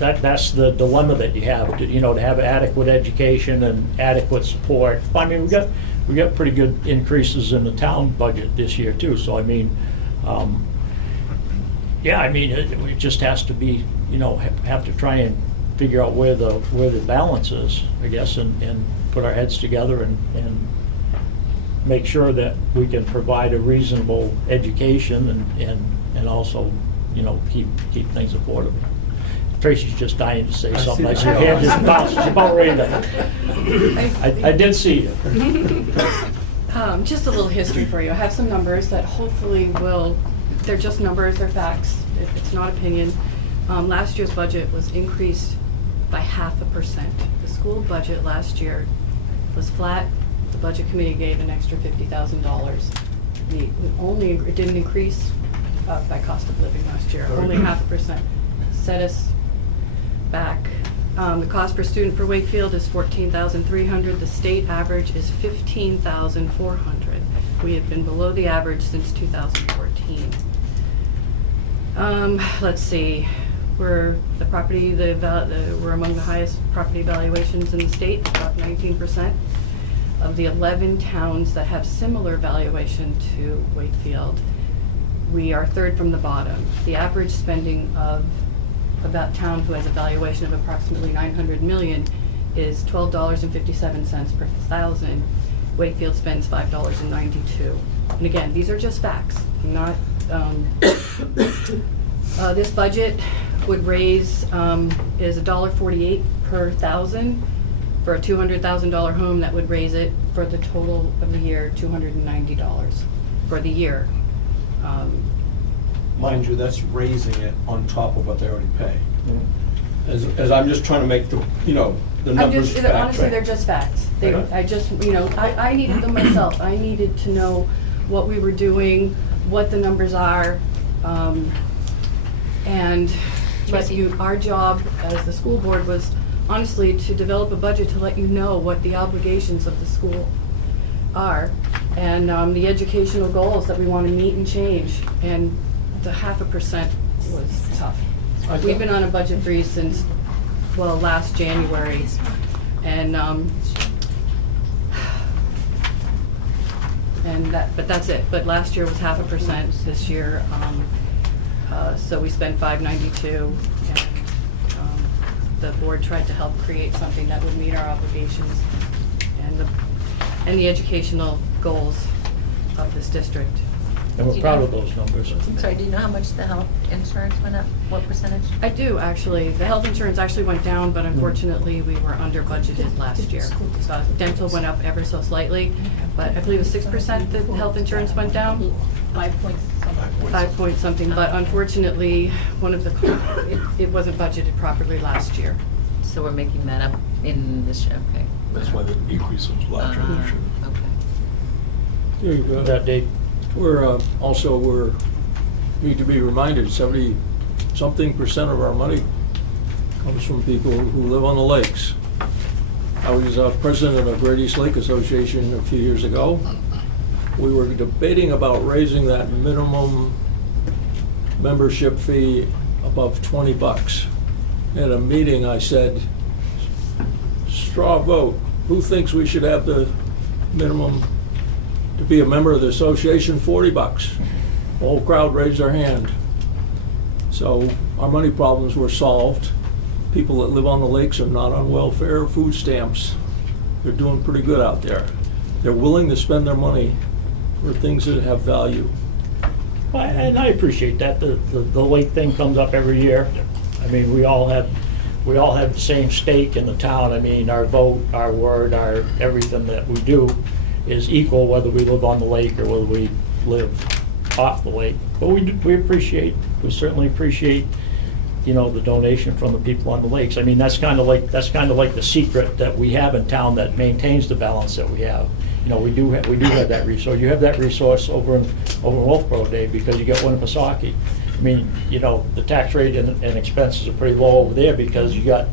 that's the dilemma that you have, to have adequate education and adequate support. I mean, we got pretty good increases in the town budget this year too, so I mean, yeah, I mean, it just has to be, have to try and figure out where the balance is, I guess, and put our heads together and make sure that we can provide a reasonable education and also, keep things affordable. Tracy's just dying to say something. I see see her that. hand just bounced. She's about ready to. I did see you. Just a little history for you. I have some numbers that hopefully they're just numbers, they're facts. It's not opinion. Last year's budget was increased by 0.5%. The school budget last year was flat. The budget committee gave an extra $50,000. It didn't increase by cost of living last year, only 0.5%. Set us back. The cost per student for Wakefield is $14,300. The state average is $15,400. We have been below the average since 2014. Let's see. We're among the highest property valuations in the state, about 19%. Of the 11 towns that have similar valuation to Wakefield, we are third from the bottom. The average spending of that town, who has a valuation of approximately 900 million, is $12.57 per thousand. Wakefield spends $5.92. And again, these are just facts, not, this budget would raise, is $1.48 per thousand. For a $200,000 home, that would raise it for the total of the year, $290 for the year. Mind you, that's raising it on top of what they already pay. As I'm just trying to make the, you know, the I'm numbers just, fact. honestly, they're just facts. They, I just, you know, I needed them myself. I needed to know what we were doing, what the numbers are, and let you, our job as the school board was honestly to develop a budget to let you know what the obligations of the school are, and the educational goals that we want to meet and change, and the 0.5% was tough. We've been on a budget freeze since, well, last January, and but that's it. But last year was 0.5%. This year, so we spent $592, and the board tried to help create something that would meet our obligations and the educational goals of this district. And we're proud of those numbers. I'm sorry, do you know how much the health insurance went up? What percentage? I do, actually. The health insurance actually went down, but unfortunately, we were under budgeted last year. Dental went up ever so slightly, but I believe it was 6% that the health insurance went down. 5 point something. 5 point something, but unfortunately, it wasn't budgeted properly last year. So we're making that up in this year, okay. That's why the increase was larger this year. Okay. There you go. That date. We're need to be reminded, 70-something% of our money comes from people who live on the lakes. I was president of Great East Lake Association a few years ago. We were debating about raising that minimum membership fee above $20. At a meeting, I said, straw vote, who thinks we should have the minimum to be a member of the association, $40? The whole crowd raised their hand. So our money problems were solved. People that live on the lakes are not on welfare or food stamps. They're doing pretty good out there. They're willing to spend their money for things that have value. Well, and I appreciate that. The lake thing comes up every year. I mean, we all have the same stake in the town. I mean, our vote, our word, our everything that we do is equal, whether we live on the lake or whether we live off the lake. But we certainly appreciate, you know, the donation from the people on the lakes. I mean, that's kind of like the secret that we have in town that maintains the balance that we have. You know, we do have that resource. You have that resource over in Wolfboro, Dave, because you get Winnipesaukee. I mean, you know, the tax rate and expenses are pretty low over there because you got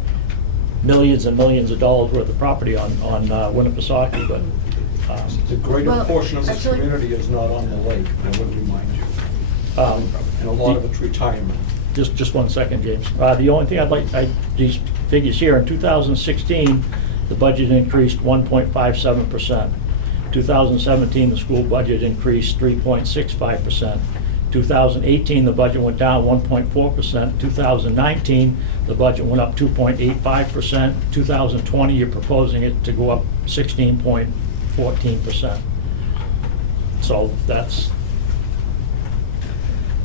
millions and millions of dollars worth of property on Winnipesaukee, but. The greater Well, portion of this actually- community is not on the lake, I would remind you. And a lot of it's retirement. Just 1 second, James. The only thing these figures here, in 2016, the budget increased 1.57%. 2017, the school budget increased 3.65%. 2018, the budget went down 1.4%. 2019, the budget went up 2.85%. 2020, you're proposing it to go up 16.14%. So that's,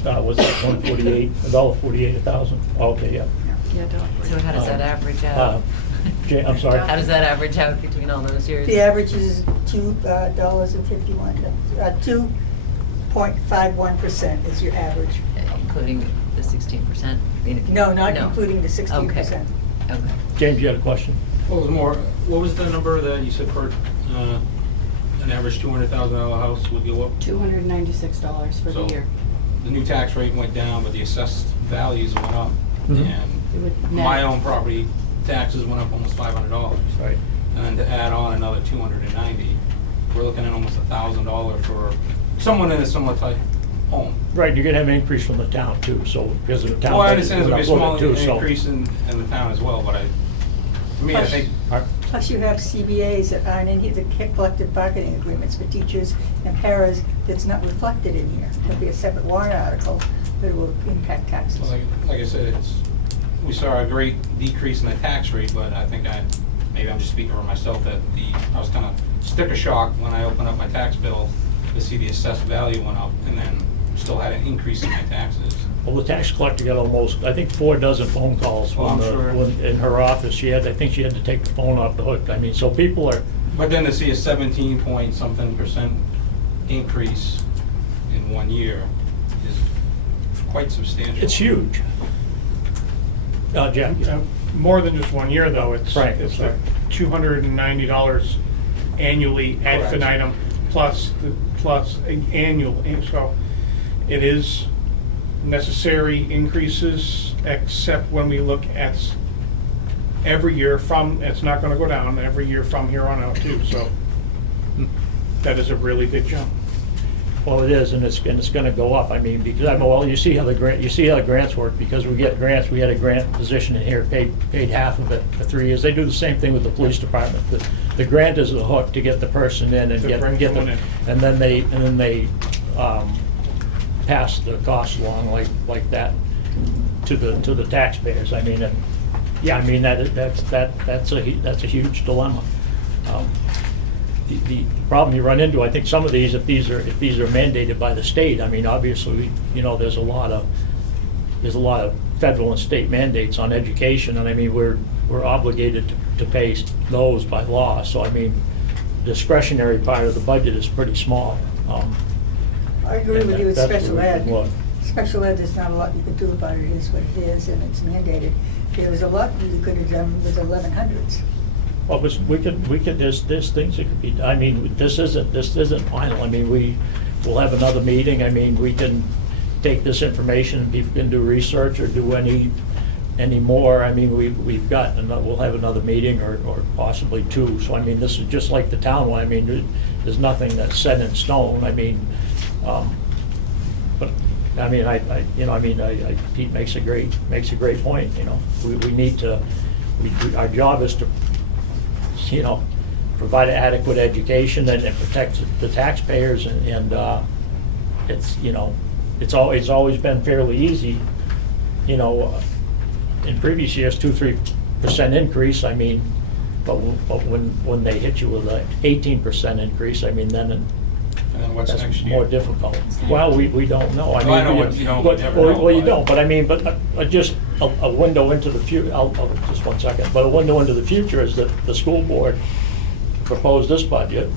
was that $1.48, $1.48 a thousand? Okay, yeah. Yeah, So how does that average out? I'm sorry? How does that average out between all those years? The average is $2.51, 2.51% is your average. Including the 16%? No, not including the 16%. Okay. James, you had a question? What was more, what was the number that you said per, an average $200,000 house would go up? $296 for the So, year. The new tax rate went down, but the assessed values went up. Mhm. It would And net- my own property taxes went up almost $500. Right. And then to add on another 290, we're looking at almost $1,000 for someone in a similar type home. Right, you're gonna have an increase from the town too, so, because of the town. Well, I understand there's budget a went up small a little bit too, so- increase in the town as well, but I think, Plus you have CBAs that aren't in here, the collective bargaining agreements for teachers and paras that's not reflected in here. There'll be a separate warrant article that will impact taxes. Well, like I said, we saw a great decrease in the tax rate, but I think maybe I'm just speaking for myself, that I was kind of sticker shock when I opened up my tax bill to see the assessed value went up, and then still had an increase in my taxes. Well, the tax collector got almost, I think, 4 dozen phone calls Oh, I'm sure. in her office. I think she had to take the phone off the hook. I mean, so people are, But then to see a 17-point-something% increase in 1 year is quite substantial. it's huge. Jack? More than just 1 year, though. It's Right. it's like $290 annually ad Correct. infinitum plus annual. And so it is necessary increases, except when we look at every year from, it's not going to go down every year from here on out too. So that is a really big jump. Well, it is, and it's going to go up. I mean, because well, you see how the grants work. Because we get grants, we had a grant position in here, paid half of it for 3 years. They do the same thing with the police department. The grant is the hook to get the person in and To get bring them, someone in. and then they pass the cost along like that to the taxpayers. I mean, yeah, I mean that's a huge dilemma. The problem you run into, I think some of these, if these are mandated by the state, I mean, obviously, there's a lot of federal and state mandates on education, and I mean, we're obligated to pay those by law. So I mean, discretionary part of the budget is pretty small. I agree with you with That's special ed. what- Special ed, there's not a lot you can do about it. It is what it is, and it's mandated. There was a lot you could have done with 1100s. Well, we could, there's things that could be, I mean, this isn't final. I mean, we'll have another meeting. I mean, we can take this information and people can do research or do any more. I mean, we'll have another meeting or possibly 2. So I mean, this is just like the town one. I mean, there's nothing that's set in stone. I mean, but I mean, Pete makes a great point. We need to. Our job is to, provide an adequate education and protect the taxpayers, and it's always been fairly easy. In previous years, 2-3% increase. I mean, but when they hit you with an 18% increase, I mean, then. And then what's That's next year? more difficult. Well, we don't know. Well, I know what you don't, you never know, Well, you but- don't, but I mean, just a window into the future, just 1 second, but a window into the future is that the school board proposed this budget.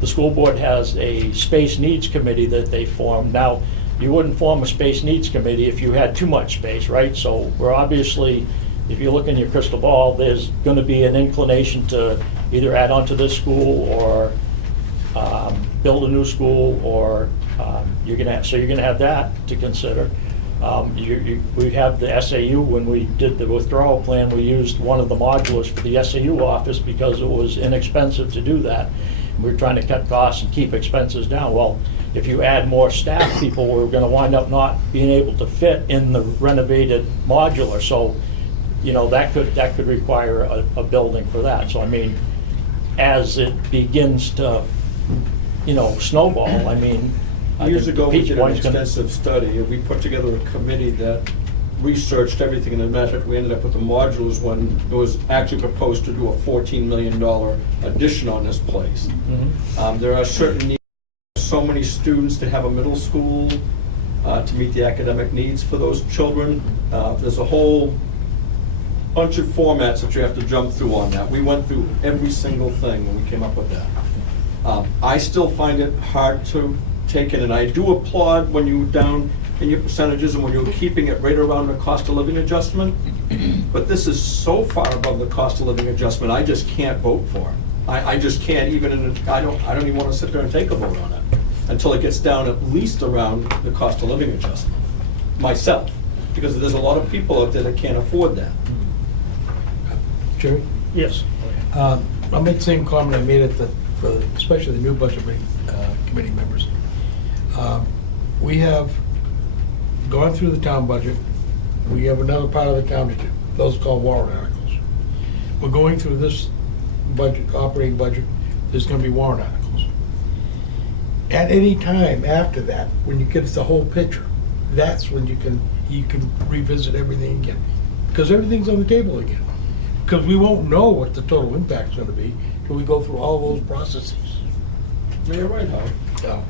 The school board has a space needs committee that they formed. Now, you wouldn't form a space needs committee if you had too much space, right? So we're obviously, if you look in your crystal ball, there's gonna be an inclination to either add on to this school or build a new school, or you're gonna have that to consider. We have the SAU. When we did the withdrawal plan, we used one of the modulars for the SAU office because it was inexpensive to do that. We're trying to cut costs and keep expenses down. Well, if you add more staff people, we're gonna wind up not being able to fit in the renovated modular. So, that could require a building for that. So I mean, as it begins to snowball, I mean. Years ago, we Peach did an Point's gonna- extensive study, and we put together a committee that researched everything, and as a matter of fact, we ended up with the modulars when it was actually proposed to do a $14 million addition on this place. Mhm. There are certain needs, so many students to have a middle school to meet the academic needs for those children. There's a whole bunch of formats that you have to jump through on that. We went through every single thing when we came up with that. I still find it hard to take in, and I do applaud when you're down in your percentages and when you're keeping it right around the cost of living adjustment. But this is so far above the cost of living adjustment, I just can't vote for it. I just can't even, I don't even want to sit there and take a vote on it until it gets down at least around the cost of living adjustment, myself, because there's a lot of people out there that can't afford that. Jerry? Yes. I'll make the same comment I made especially the new budget committee members. We have gone through the town budget. We have another part of the town to do. Those are called warrant articles. We're going through this budget, operating budget, there's gonna be warrant articles. At any time after that, when you get the whole picture, that's when you can revisit everything again. Because everything's on the table again. Because we won't know what the total impact's gonna be till we go through all those processes. Yeah, you're right, Howard. So,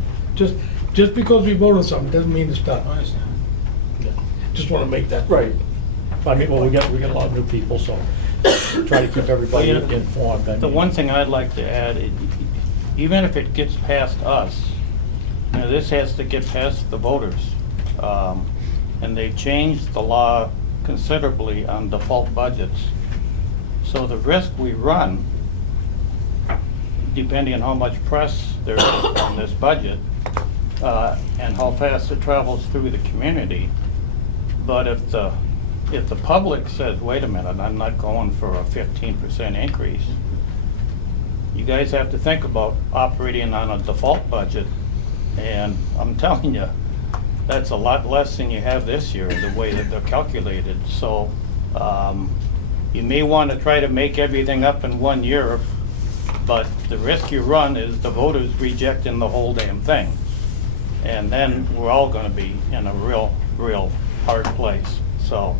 just because we vote on something doesn't mean it's done. I understand. Just wanna make that. Right. I mean, well, we got a lot of new people, so try to keep everybody Well, you know, informed. I The mean, one thing I'd like to add, even if it gets past us, this has to get past the voters. And they changed the law considerably on default budgets. So the risk we run, depending on how much press there is on this budget, and how fast it travels through the community, but if the public says, wait a minute, I'm not going for a 15% increase, you guys have to think about operating on a default budget, and I'm telling you, that's a lot less than you have this year, the way that they're calculated. So you may want to try to make everything up in 1 year, but the risk you run is the voters rejecting the whole damn thing. And then we're all going to be in a real hard place. So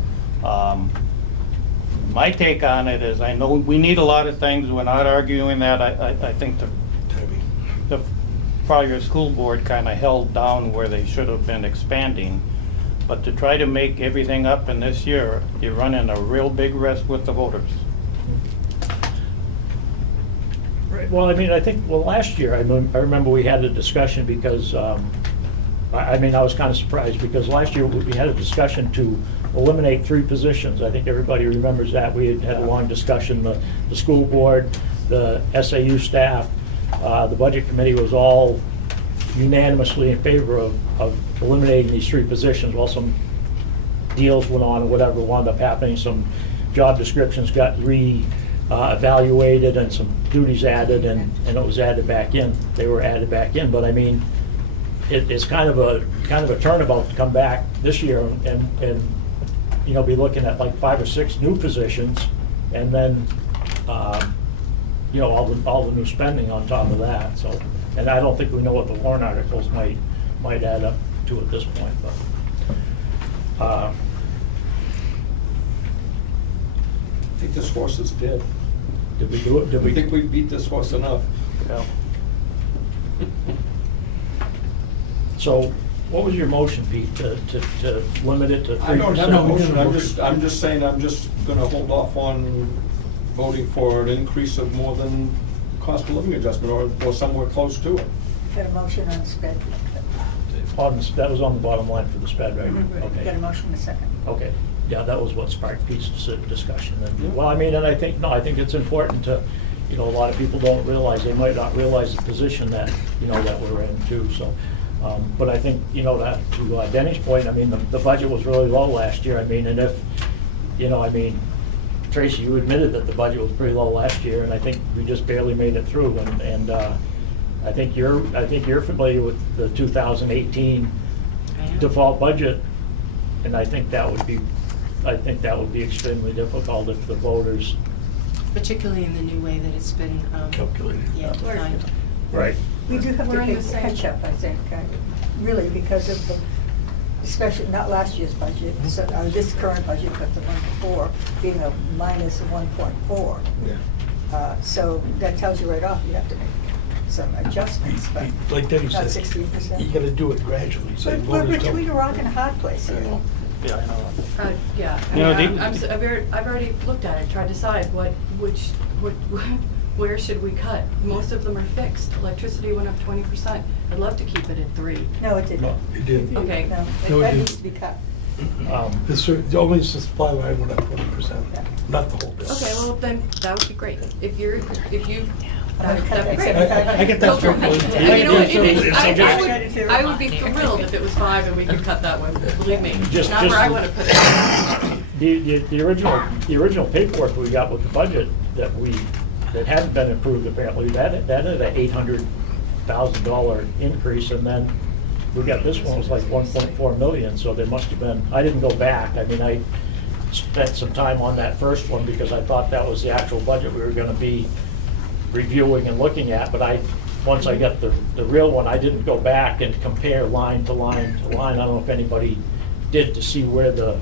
my take on it is, I know we need a lot of things. We're not arguing that. I think the prior school board kind of held down where they should have been expanding. But to try to make everything up in this year, you're running a real big risk with the voters. right. Well, I mean, I think, last year, I remember we had a discussion because, I mean, I was kind of surprised because last year we had a discussion to eliminate 3 positions. I think everybody remembers that. We had a long discussion, the school board, the SAU staff, the budget committee was all unanimously in favor of eliminating these 3 positions. Well, some deals went on or whatever wound up happening. Some job descriptions got evaluated and some duties added, and it was added back in. They were added back in, but I mean, it's kind of a turnabout to come back this year and you know, be looking at like 5 or 6 new positions, and then you know, all the new spending on top of that. So, and I don't think we know what the warrant articles might add up to at this point, but I think this horse is dead. did we do it? Did I we? think we beat this horse enough. Yeah. So, what was your motion, Pete, to limit it to 3%? I don't have a No, we motion, didn't. I'm just saying, I'm just gonna hold off on voting for an increase of more than cost of living adjustment, or somewhere close to it. Got a motion on sped. That was on the bottom line for the sped, right? Okay. Got a motion in a second. Okay, yeah, that was what sparked Pete's discussion. Yeah. And, well, I mean, and I think it's important to, you know, a lot of people don't realize, they might not realize the position that, you know, that we're in too, so. But I think, you know, that to Denny's point, I mean, the budget was really low last year. I mean, and if, you know, I mean, Tracy, you admitted that the budget was pretty low last year, and I think we just barely made it through. And I think you're familiar with the 2018 default budget, and I think that would be extremely difficult if the voters. Particularly in the new way that it's been Calculated. Yeah, defined. Right. We do have We're to in the take same- catch up, I think, really, because of the, especially not last year's budget, so, this current budget, but the one before, being a minus 1.4. Yeah. So that tells you right off, you have to make some adjustments, but Like Denny not said, 16%. you gotta do it gradually, so We're voters between a don't. rock and a hard place here. Yeah, I know. Yeah, I You know, mean, the- I've already looked at it, tried to decide where should we cut? Most of them are fixed. Electricity went up 20%. I'd love to keep it at 3. No, it didn't. No, It didn't. Okay. No, No, it that didn't. needs to be cut. Only the supply line went up 20%, not the whole bill. Okay, well, then, that would be great. If you, I'm gonna cut that'd be that great. 75. I get that Go for straight. it. And you know what, So I would be thrilled if it was 5 and we could cut that one, believe me. Just- Not where I want to put it. The original paperwork we got with the budget that hadn't been approved apparently, that had an $800,000 increase, and then we got this one was like 1.4 million, so there must have been, I didn't go back. I mean, I spent some time on that first one because I thought that was the actual budget we were gonna be reviewing and looking at, but once I got the real one, I didn't go back and compare line to line to line. I don't know if anybody did, to see where the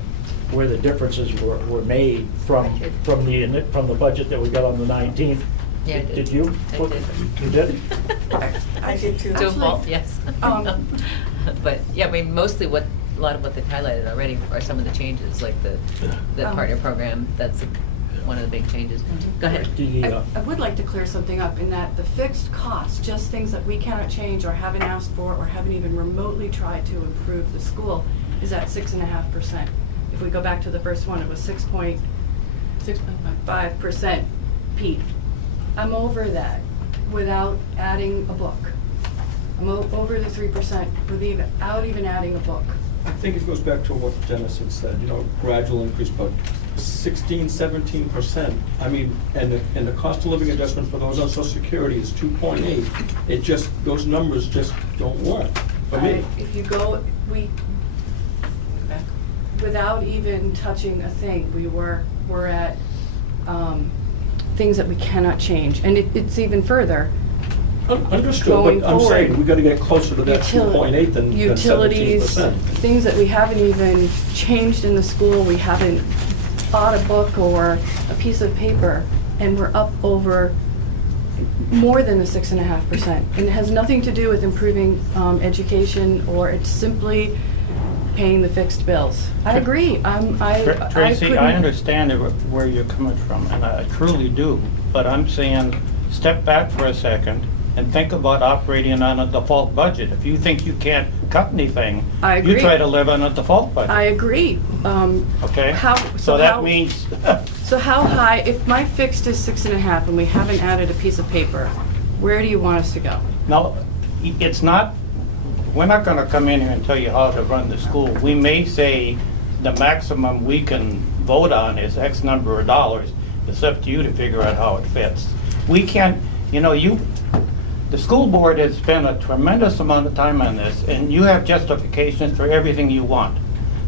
differences were made from the budget that we got on the 19th. Yeah, I did. Did you? I did. You did? I did too. To a fault, yes. But, yeah, I mean, mostly a lot of what they've highlighted already are some of the changes, like the partner program, that's one of the big changes. Go ahead. I would like to clear something up in that the fixed costs, just things that we cannot change or haven't asked for or haven't even remotely tried to improve the school, is at 6.5%. If we go back to the first one, it was 6.5%. Pete, I'm over that without adding a book. I'm over the 3% without even adding a book. I think it goes back to what Dennis had said, gradual increase, but 16, 17%. I mean, and the cost of living adjustment for those on Social Security is 2.8. It just, those numbers just don't work for me. If you go, without even touching a thing, we're at things that we cannot change, and it's even further. Understood, Going but I'm saying forward, we got to get closer to that 2.8 than 17%. Utilities, things that we haven't even changed in the school, we haven't bought a book or a piece of paper, and we're up over more than the 6.5%. And it has nothing to do with improving education, or it's simply paying the fixed bills. I agree. Tracy, I understand where you're coming from, and I truly do, but I'm saying, step back for a second and think about operating on a default budget. If you think you can't cut anything, I agree. you try to live on a default budget. I agree. Okay? So that means... So how high, if my fixed is 6.5 and we haven't added a piece of paper, where do you want us to go? No, it's not, we're not gonna come in here and tell you how to run the school. We may say the maximum we can vote on is X number of dollars. It's up to you to figure out how it fits. We can't, the school board has spent a tremendous amount of time on this, and you have justifications for everything you want.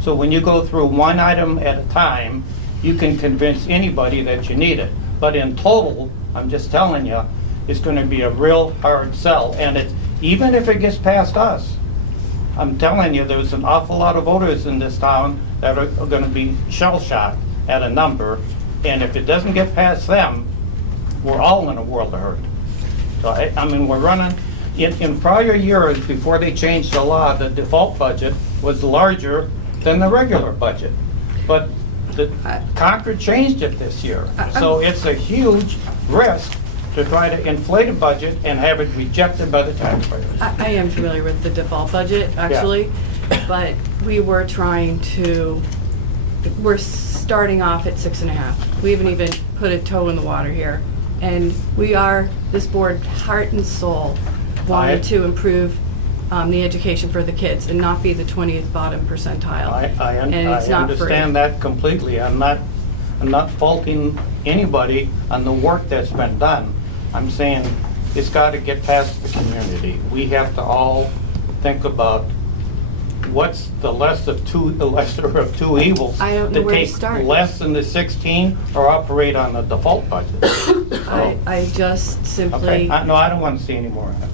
So when you go through one item at a time, you can convince anybody that you need it. But in total, I'm just telling you, it's going to be a real hard sell. And even if it gets past us, I'm telling you, there's an awful lot of voters in this town that are going to be shell-shocked at a number. And if it doesn't get past them, we're all in a world of hurt. So, I mean, we're running, in prior years, before they changed the law, the default budget was larger than the regular budget. But Concord changed it this year. So it's a huge risk to try to inflate a budget and have it rejected by the taxpayers. I am familiar with the default budget, actually, but we're starting off at 6.5. We haven't even put a toe in the water here. And this board, heart and soul, wanted to improve the education for the kids and not be the 20th bottom percentile. I understand that completely. I'm not faulting anybody on the work that's been done. I'm saying it's got to get past the community. We have to all think about what's the lesser of two evils. I don't know where to start. To take less than the 16 or operate on the default budget. I just simply... Okay. No, I don't want to see any more of that.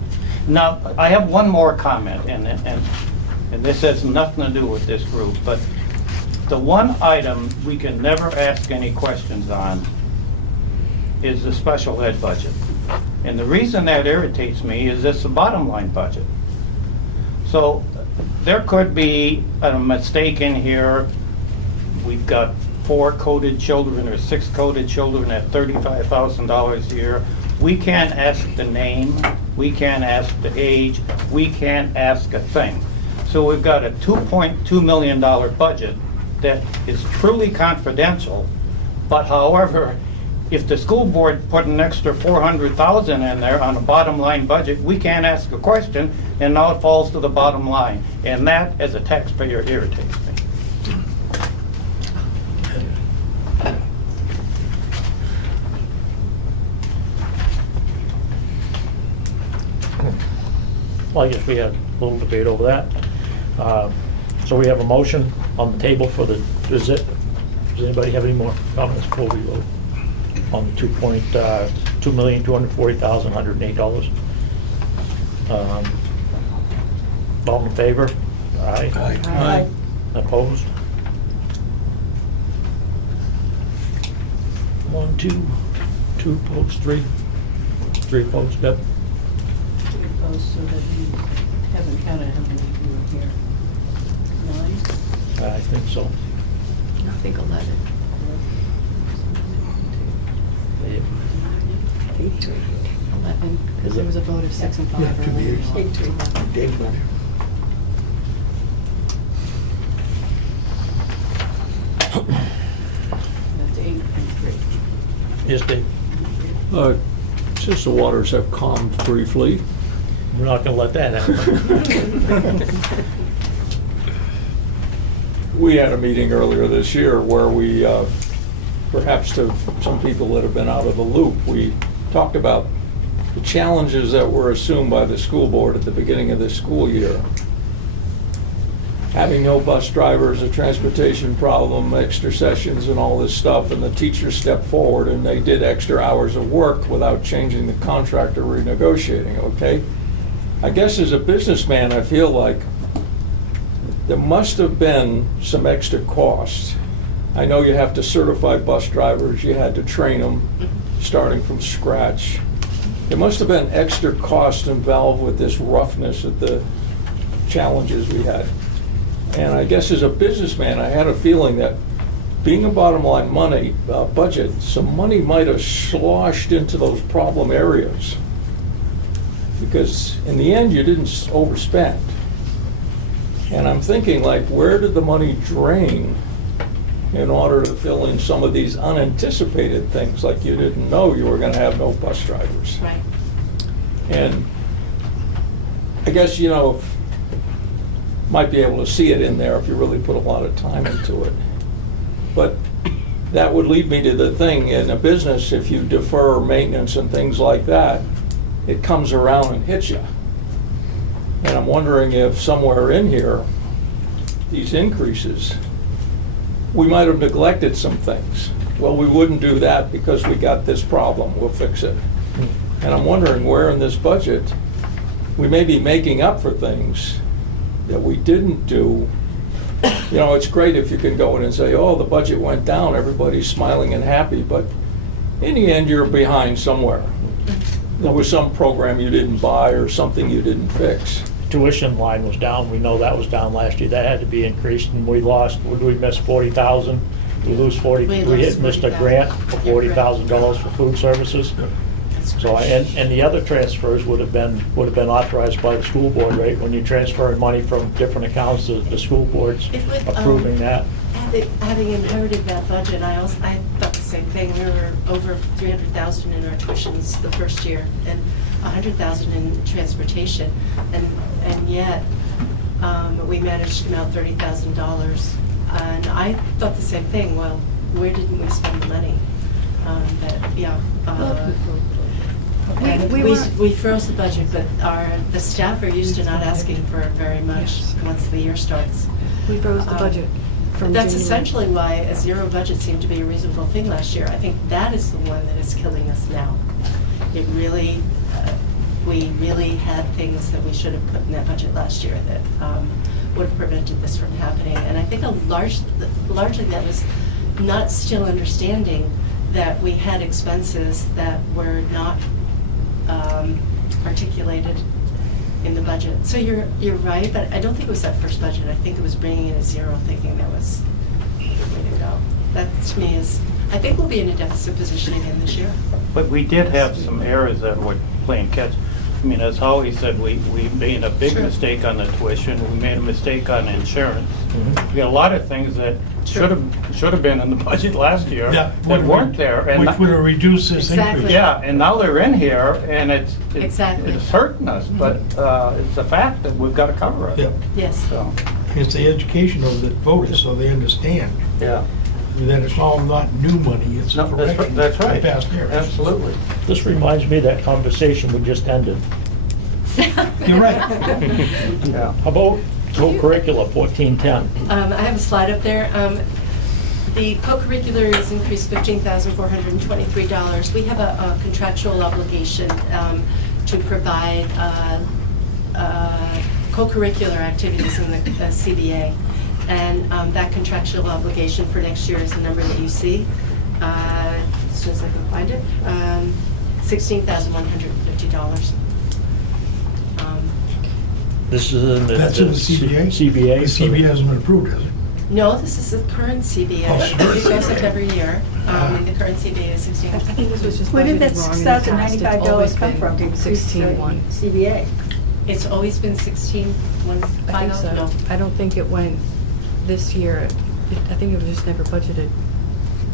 Now, I have one more comment, and this has nothing to do with this group, but the one item we can never ask any questions on is the special ed budget. And the reason that irritates me is it's a bottom line budget. So there could be a mistake in here. We've got 4 coded children or 6 coded children at $35,000 a year. We can't ask the name, we can't ask the age, we can't ask a thing. So we've got a $2.2 million budget that is truly confidential, but however, if the school board put an extra $400,000 in there on a bottom line budget, we can't ask a question, and now it falls to the bottom line. And that, as a taxpayer, irritates me. Well, I guess we had a little debate over that. So we have a motion on the table for the, does anybody have any more comments before we vote on the 2.2 $2,240,108. All in favor? Aye. Aye. Opposed? 1, 2, 2 opposed, 3. 3 opposed, Deb? Opposed, so that you haven't counted how many you were here. 9? I think so. I think 11. Yeah. 11, because there was a vote of 6 and 5 Yeah, 2 earlier. years. so 2. Dave went That's 8 and 3. Yes, Dave? Since the waters have calmed briefly, We're not gonna let that happen. we had a meeting earlier this year where we, perhaps to some people that have been out of the loop, we talked about the challenges that were assumed by the school board at the beginning of this school year. Having no bus drivers, a transportation problem, extra sessions and all this stuff, and the teachers stepped forward and they did extra hours of work without changing the contract or renegotiating, okay? I guess as a businessman, I feel like there must have been some extra costs. I know you have to certify bus drivers, you had to train them, starting from scratch. There must have been extra costs involved with this roughness of the challenges we had. And I guess as a businessman, I had a feeling that being a bottom line money budget, some money might have sloshed into those problem areas. Because in the end, you didn't overspend. And I'm thinking, like, where did the money drain in order to fill in some of these unanticipated things, like you didn't know you were going to have no bus drivers? Right. And I guess, you know, might be able to see it in there if you really put a lot of time into it. But that would lead me to the thing, in a business, if you defer maintenance and things like that, it comes around and hits you. And I'm wondering if somewhere in here, these increases, we might have neglected some things. Well, we wouldn't do that because we got this problem, we'll fix it. And I'm wondering where in this budget, we may be making up for things that we didn't do. You know, it's great if you can go in and say, oh, the budget went down, everybody's smiling and happy, but in the end, you're behind somewhere. There was some program you didn't buy or something you didn't fix. Tuition line was down, we know that was down last year, that had to be increased, and we lost, would we miss 40,000? We lose 40, We we lost missed a 40,000. grant for You're correct. $40,000 for food services. So, and the other transfers would have been authorized by the school board, right? When you transfer money from different accounts, the school board's It would, approving that. Having inherited that budget, I thought the same thing. We were over 300,000 in our tuitions the first year, and 100,000 in transportation, and yet we managed to come out $30,000. And I thought the same thing. Well, where didn't we spend the money? But yeah. And we froze the budget, but the staff are used to not asking for very much once the year starts. We froze the budget from That's January. essentially why a zero budget seemed to be a reasonable thing last year. I think that is the one that is killing us now. It really, we really had things that we should have put in that budget last year that would have prevented this from happening. And I think largely that was not still understanding that we had expenses that were not articulated in the budget. So you're right, but I don't think it was that first budget. I think it was bringing in a zero, thinking that was the way to go. That to me is, I think we'll be in a deficit position again this year. But we did have some errors that were playing catch. I mean, as Howie said, we made a big True. mistake on the tuition, we made a mistake on insurance. Mhm. We got a lot of things that True. should have been in the budget last year Yeah, that weren't there. And Which would have reduced this Exactly. increase. yeah, and now they're in here, and Exactly. it's hurting us, but it's a fact that we've got to cover it. Yeah. Yes. So, It's the education of the voters, so they understand yeah. that it's all not new money, it's a No, that's correction right. That's of right. past years. Absolutely. This reminds me of that conversation we just ended. You're right. Yeah. How about co-curricular, 1410? I have a slide up there. The co-curricular is increased $15,423. We have a contractual obligation to provide co-curricular activities in the CBA. And that contractual obligation for next year is the number that you see. As soon as I can find it, $16,150. This is in the. That's in the CBA? CBA. The CBA hasn't been approved, has it? No, this is the current CBA. Oh, sure. It goes up every year. And the current CBA is 16. I think this was just Where did budgeted that wrong in the past. It's $6,095 always come been from to increase 16.1. CBA? It's always been 16,150. I think so. No. I don't think it went this year. I think it was just never budgeted.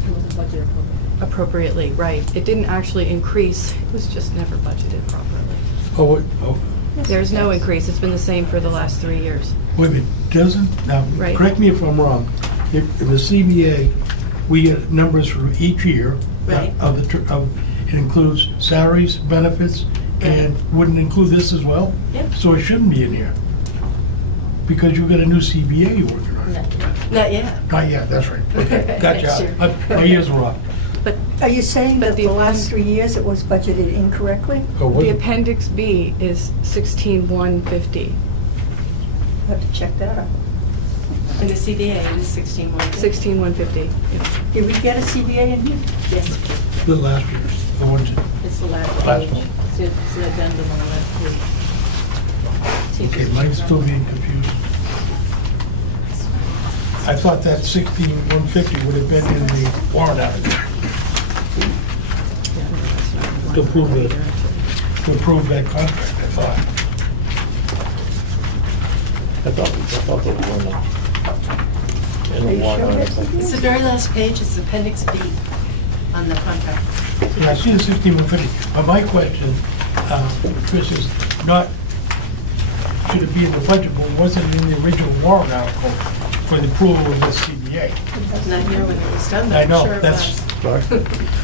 It wasn't budgeted Appropriately, right. It didn't actually increase. It was just never budgeted properly. Oh, There's no increase. It's been the same for the last 3 years. wait a minute, doesn't, now, Right. correct me if I'm wrong, in the CBA, we get numbers for each year. Right. It includes salaries, benefits, and wouldn't include this as well? Yep. So it shouldn't be in here. Because you've got a new CBA you're working on. Not yet. Not yet, that's right. Okay, Next year. gotcha. My ears were off. But Are you saying But that the the last 3 years it was budgeted incorrectly? Oh, was the it? Appendix B is 16,150. I'll have to check that out. In the CBA, it is 16,150. 16,150. Did we get a CBA in here? Yes, The last year, the ones, It's the last Last page. one. It's the addendum on the last page. okay, mine's still being confused. I thought that 16,150 would have been in the warrant article to approve that contract, I thought. I thought they were in the one article. it's the very last page, it's Appendix B on the contract. Yeah, I see the 16,150. But my question, Chris, is not, should it be in the budget, but was it in the original warrant article for the approval of this CBA? Not here when it was done, but I I'm know, sure it that's, was. Sorry?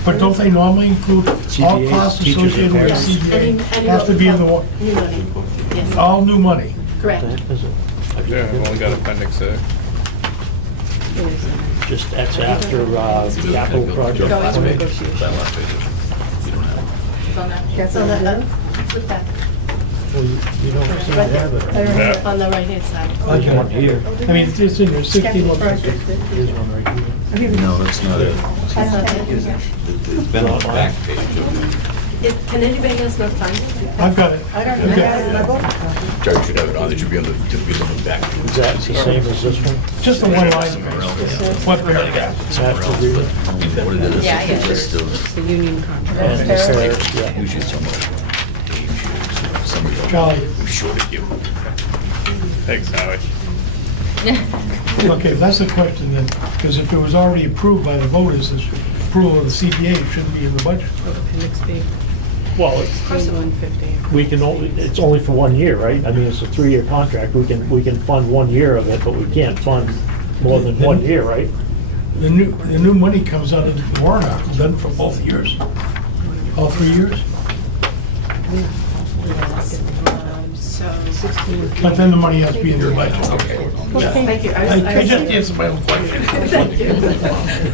but don't they normally include all CBAs, costs teachers associated with the and Yes, any CBA? Has to be in the, New money, yes, all new money. correct. Is it? Yeah, we've only got appendix A. Just, that's after capital project. Going to planning. negotiation. That last page. You don't have it. It's on that, That's it's on on that, the- flip back, Well, you don't seem to have I it. don't know. on the right-hand side. There's one here. I mean, it's in there, 16,150. Here's one right here. No, that's not it. I don't have it. It's been on the back page of Can anybody else not find it? I've got it. I don't I've know. got I it. have it. Jerry should have it on, it should be on the back. Is that the same as this one? Just the one line. Somewhere else, yeah. What paragraph? Somewhere else, but what it is, Yeah, is yeah. a list of, It's the union contract. And the third, yeah. usually somewhere. Somebody told me, Charlie. we shorted you. Thanks, Howie. Okay, that's the question then, because if it was already approved by the voters, this approval of the CBA, it shouldn't be in the budget. Appendix B. Well, it's, 16,150. we can only, it's only for 1 year, right? I mean, it's a 3-year contract. We can fund 1 year of it, but we can't fund more than 1 year, right? The new money comes out of the warrant article, then for both years? All 3 years? So, But then the money has to be in the budget. Okay. Yeah. thank you. I just answered my own question. Thank you.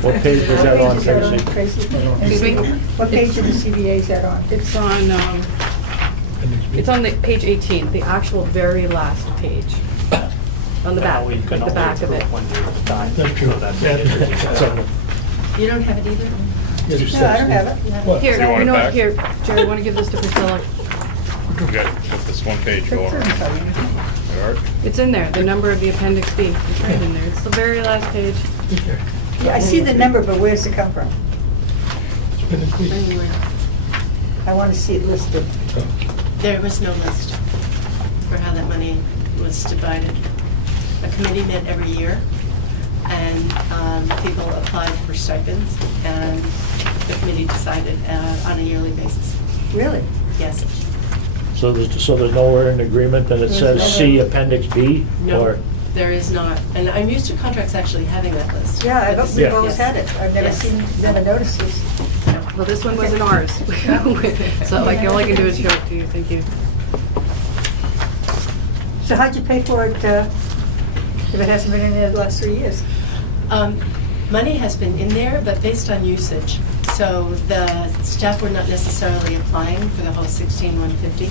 What page was that on, What page is that on, Tracy? Tracy? Excuse me? What page of the CBA is that on? It's on the page 18, the actual very last page. On the back, like the back of it. That's true. So, You don't have it either? No, I don't have it. What? Here, Do you want you it know what, back? here, Jerry, want to give this to Priscilla? We got this one page going. Alright. It's in there, the number of the Appendix B. It's right in there. It's the very last page. Yeah, I see the number, but where's it come from? It's been included. Anyway, I want to see it listed. there was no list for how that money was divided. A committee met every year, and people applied for stipends, and the committee decided on a yearly basis. Really? Yes. so there's nowhere in agreement that it says see Appendix B? No, Or there is not. And I'm used to contracts actually having that list. Yeah, But this- we've Yeah. always had it. I've never Yes. seen, never noticed this. Well, this one wasn't ours. So like, all I can do is show it to you. Thank you. So how'd you pay for it if it hasn't been in there the last 3 years? Money has been in there, but based on usage. So the staff were not necessarily applying for the whole 16,150.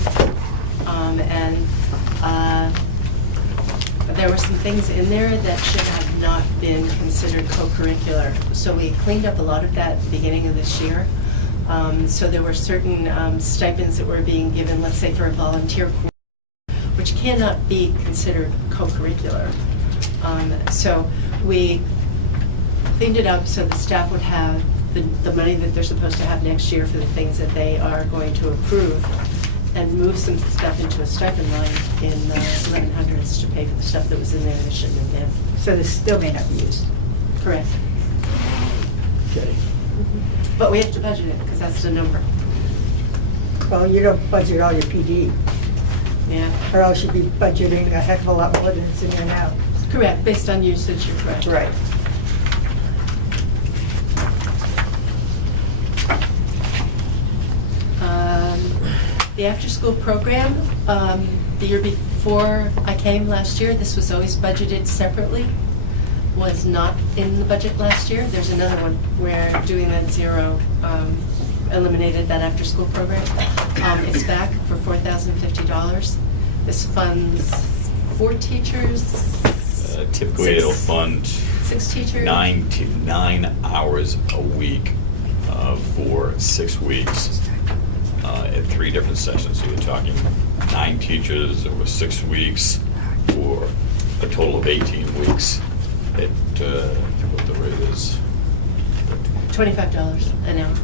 There were some things in there that should have not been considered co-curricular. So we cleaned up a lot of that at the beginning of this year. So there were certain stipends that were being given, let's say for a volunteer course, which cannot be considered co-curricular. So we cleaned it up so the staff would have the money that they're supposed to have next year for the things that they are going to approve, and move some stuff into a stipend line in the 1100s to pay for the stuff that was in there that shouldn't have been. So this still may not be used. Correct. Okay. But we have to budget it, because that's the number. Well, you don't budget all your PD, Yeah. or else you'd be budgeting a heck of a lot more than it's in there now. Correct, based on usage, you're correct. Right. The after-school program, the year before I came last year, this was always budgeted separately, was not in the budget last year. There's another one where doing that zero eliminated that after-school program. It's back for $4,050. This funds 4 teachers. Typically, it'll fund 6 teachers. 9 hours a week for 6 weeks at 3 different sessions. So you're talking 9 teachers over 6 weeks for a total of 18 weeks. At I forget what the rate is. $25 an hour.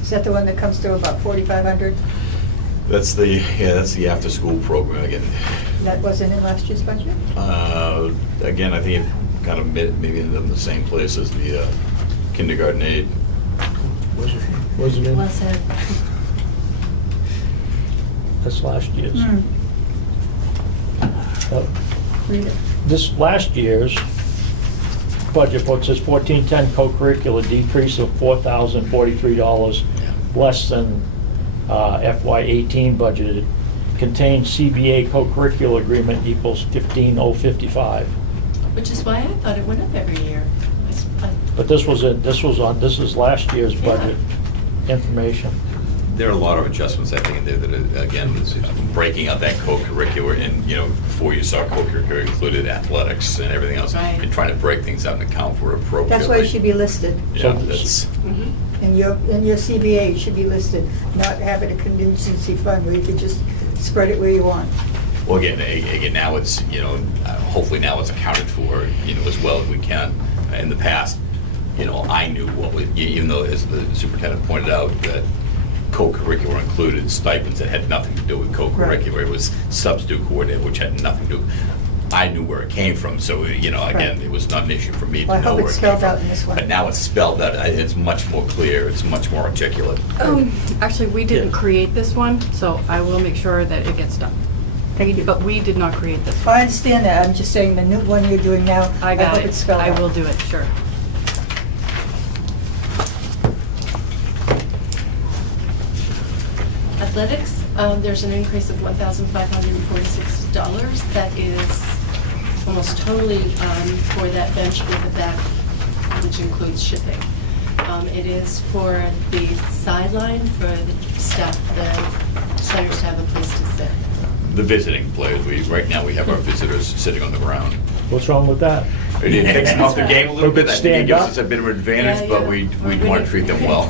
Is that the one that comes to about 4,500? That's the after-school program again. That wasn't in last year's budget? Again, I think it kind of maybe in the same place as the kindergarten aid. Was it in? Well said. That's last year's. Read it. This last year's budget book says 1410 co-curricular decrease of $4,043, less than FY18 budgeted. Contains CBA co-curricular agreement equals 15,055. Which is why I thought it went up every year. But this is last year's budget information. There are a lot of adjustments, I think, in there that, again, is breaking out that co-curricular, and, before you saw co-curricular included athletics and everything else, Right. and trying to break things out and account for appropriately. That's why it should be listed. Yeah, that's, In your CBA, it should be listed, not have it a contingency fund where you could just spread it where you want. well, again, now it's, hopefully now it's accounted for, as well as we can. In the past, I knew what was, even though, as the superintendent pointed out, that co-curricular included stipends that had nothing to do with co-curricular. It was substitute coordinator, which had nothing to do. I knew where it came from, so, again, it was not an issue for me to Well, I know hope where it's it came spelled out from. in this one. But now it's spelled out, it's much more clear, it's much more articulate. Actually, we didn't create this one, so I will make sure that it gets done. Thank you. But we did not create this one. I understand that, I'm just saying the new one you're doing now, I got hope it. it's spelled out. I will do it, sure. Athletics, there's an increase of $1,546. That is almost totally for that bench with the back, which includes shipping. It is for the sideline for the staff, the players to have a place to sit. The visiting players, right now we have our visitors sitting on the ground. What's wrong with that? It takes them off the game a little bit. I think it Stand gives up. us a bit of an advantage, but we Yeah. want to treat them well.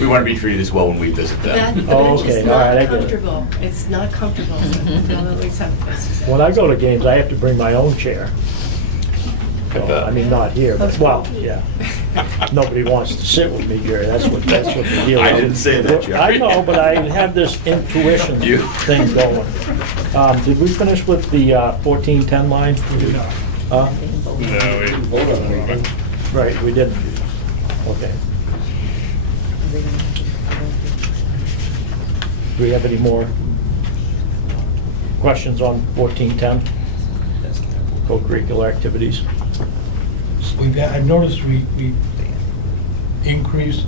We want to be treated as well when we visit The them. bench okay. is All right, I not get it. comfortable. It's not comfortable, so they'll at least have a place to sit. When I go to games, I have to bring my own chair. So, I mean, not here, but, well, yeah. Nobody wants to sit with me, Jerry, that's what the deal is. I didn't say that, Jerry. I know, but I have this intuition You- thing going. Did we finish with the 1410 line? No, we vote on it. Right, we didn't. Okay. Do we have any more questions on 1410? Co-curricular activities? I've noticed we increased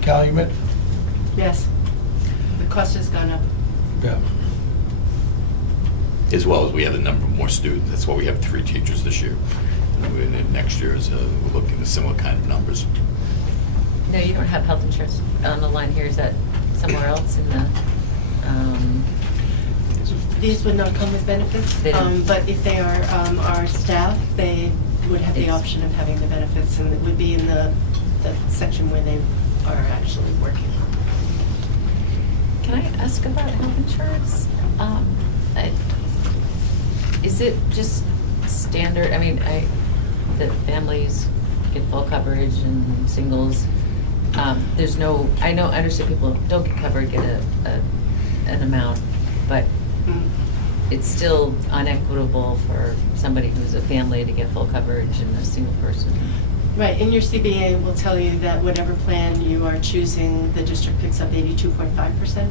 Calumet. Yes. The cost has gone up. Yeah. As well as we have a number of more students. That's why we have 3 teachers this year. And next year is, we're looking at similar kind of numbers. No, you don't have health insurance on the line here. Is that somewhere else in the, These would not come with benefits, They don't. but if they are our staff, they would have the It's- option of having the benefits, and it would be in the section where they are actually working. can I ask about health insurance? Is it just standard, I mean, that families get full coverage and singles? There's no, I understand people don't get covered, get an amount, but it's still unequitable for somebody who's a family to get full coverage and a single person. Right, and your CBA will tell you that whatever plan you are choosing, the district picks up 82.5%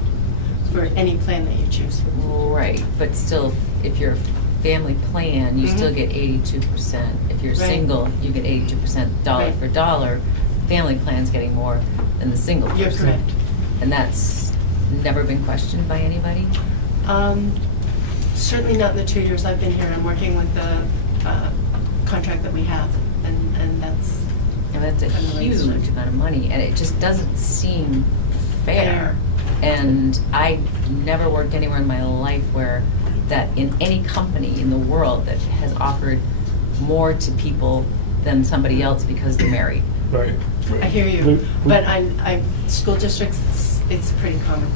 for any plan that you choose. Right, but still, if you're a family plan, you still get 82%. If you're Right. single, you get 82% dollar Right. for dollar. Family plan's getting more than the single person. You're correct. And that's never been questioned by anybody? Certainly not in the 2 years I've been here. I'm working with the contract that we have, and that's And that's a kind of the way it's huge structured. amount of money, and it just doesn't seem fair. Fair. And I never worked anywhere in my life where that, in any company in the world that has offered more to people than somebody else because they're married. Right. I hear We- you, but school districts, it's pretty common.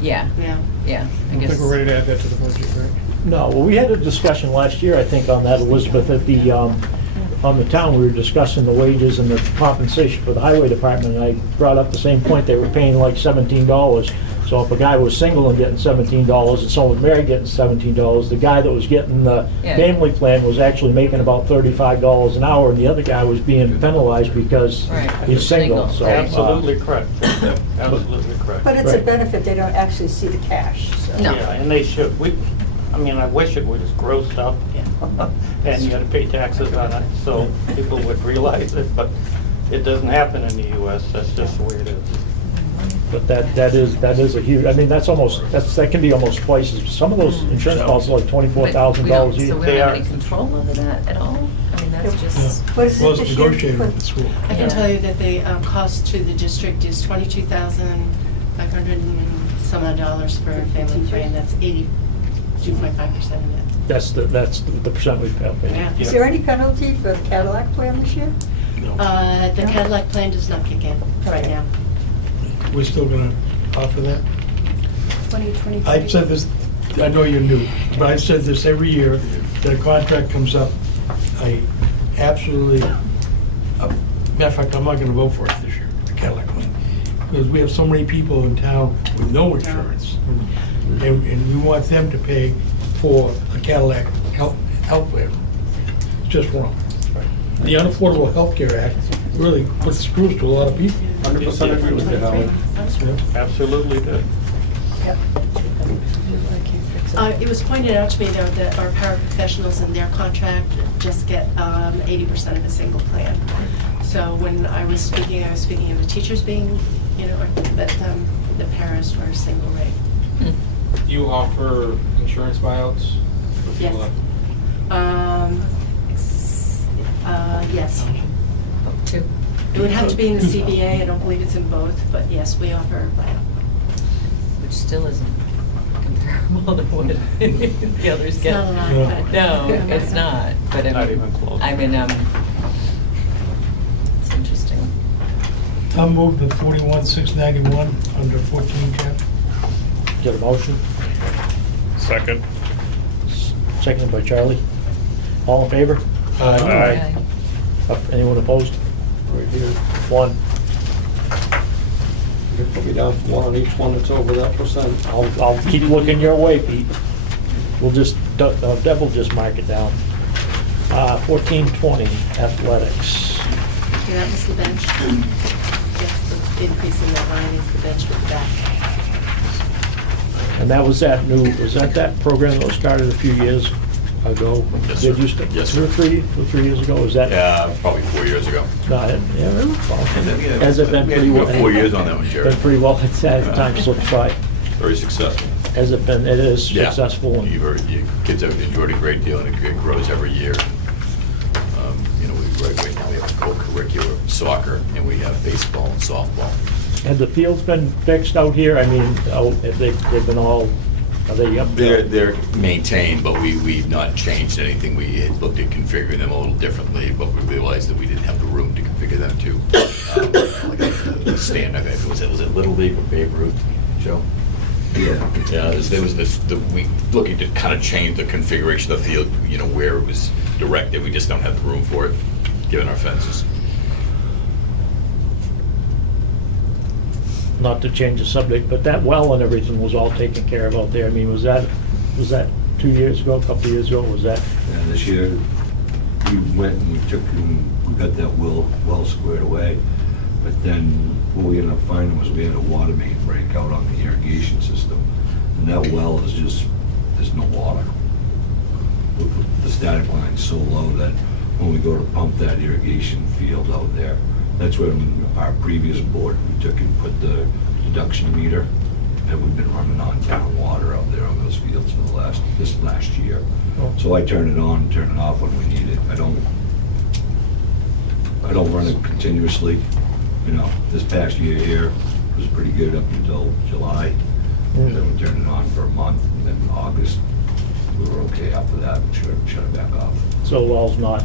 Yeah, Yeah. yeah, I I guess. think we're ready to add that to the budget, right? No, well, we had a discussion last year, I think, on that, Elizabeth, at the, on the town, we were discussing the wages and the compensation for the highway department, and I brought up the same point, they were paying like $17. So if a guy was single and getting $17, and someone was married getting $17, the guy that was getting the Yeah. family plan was actually making about $35 an hour, and the other guy was being penalized because Right. he's single, so. Absolutely correct. Absolutely correct. But it's a Right. benefit, they don't actually see the cash, so. No. Yeah, and they should. I mean, I wish it was grossed up, and you had to pay taxes on it, so people would realize it, but it doesn't happen in the US, that's just the way it is. But that is a huge, I mean, that can be almost twice as, some of those insurance policies are like $24,000 a year. So we They don't have are. any control over that at all? I mean, that's just, What is it Well, it's this year? negotiated with the school. I can tell you that the cost to the district is $22,500 and some odd dollars for a family plan. That's 82.5% of it. That's the percent we've paid. Yeah. Is there any penalty for the Cadillac plan this year? The Cadillac plan does not kick in right now. We're still gonna offer that? 2025? I've said this, I know you're new, but I've said this every year, that a contract comes up, I absolutely, matter of fact, I'm not gonna vote for it this year, the Cadillac one. Because we have so many people in town with no insurance. And we want them to pay for a Cadillac health plan. It's just wrong. The Unaffordable Health Care Act really puts screws to a lot of people. 100% agree with you, Howard. Absolutely did. It was pointed out to me, though, that our paraprofessionals in their contract just get 80% of a single plan. So when I was speaking of the teachers being, but the paras were single rate. Do you offer insurance buyouts for people Yes. that? Yes. two. It would have to be in the CBA. I don't believe it's in both, but yes, we offer buyout. Which still isn't comparable to what the others It's get. not a lot, but. No, it's not, but I Not mean, even close. I mean, it's interesting. I'll move the 41,691 under 14 cap. Get a motion? Second. Seconded by Charlie. All in favor? Aye. Anyone opposed? One. You can put me down for one on each one that's over that percent. I'll keep looking your way, Pete. We'll just, Deb will just mark it down. 1420, athletics. Okay, that was the bench. Yes, the increase in that line is the bench with the back. And that was that program that was started a few years ago? Yes, sir. Did you st- Yes, two or sir. three years ago, was that? Probably 4 years ago. No, yeah, really? Has it been Yeah, pretty you well? got 4 years on that one, Jerry. Been pretty well, it's time slips by. Very successful. Has it been, it is Yeah. successful. and- Your kids have enjoyed a great deal, and it grows every year. right now we have co-curricular soccer, and we have baseball and softball. Have the fields been fixed out here? I mean, have they've been all, are they up there? They're maintained, but we've not changed anything. We had looked at configuring them a little differently, but we realized that we didn't have the room to configure them to like a stand-up. Was it Little League or Babe Ruth, Joe? Yeah, there was we looking to kind of change the configuration of the field, where it was directed. We just don't have the room for it, given our fences. Not to change the subject, but that well and everything was all taken care of out there. I mean, was that 2 years ago, a couple of years ago, was that? Yeah, this year, we went and we got that well squared away. But then what we ended up finding was we had a water main break out on the irrigation system. And that well is just, there's no water. The static line's so low that when we go to pump that irrigation field out there, that's when our previous board, we took and put the deduction meter, and we've been running on town water out there on those fields for this last year. Oh. So I turn it on and turn it off when we need it. I don't run it continuously. This past year here was pretty good up until July. And then we turned it on for a month, and then in August, we were okay after that, and shut it back off. So the well's not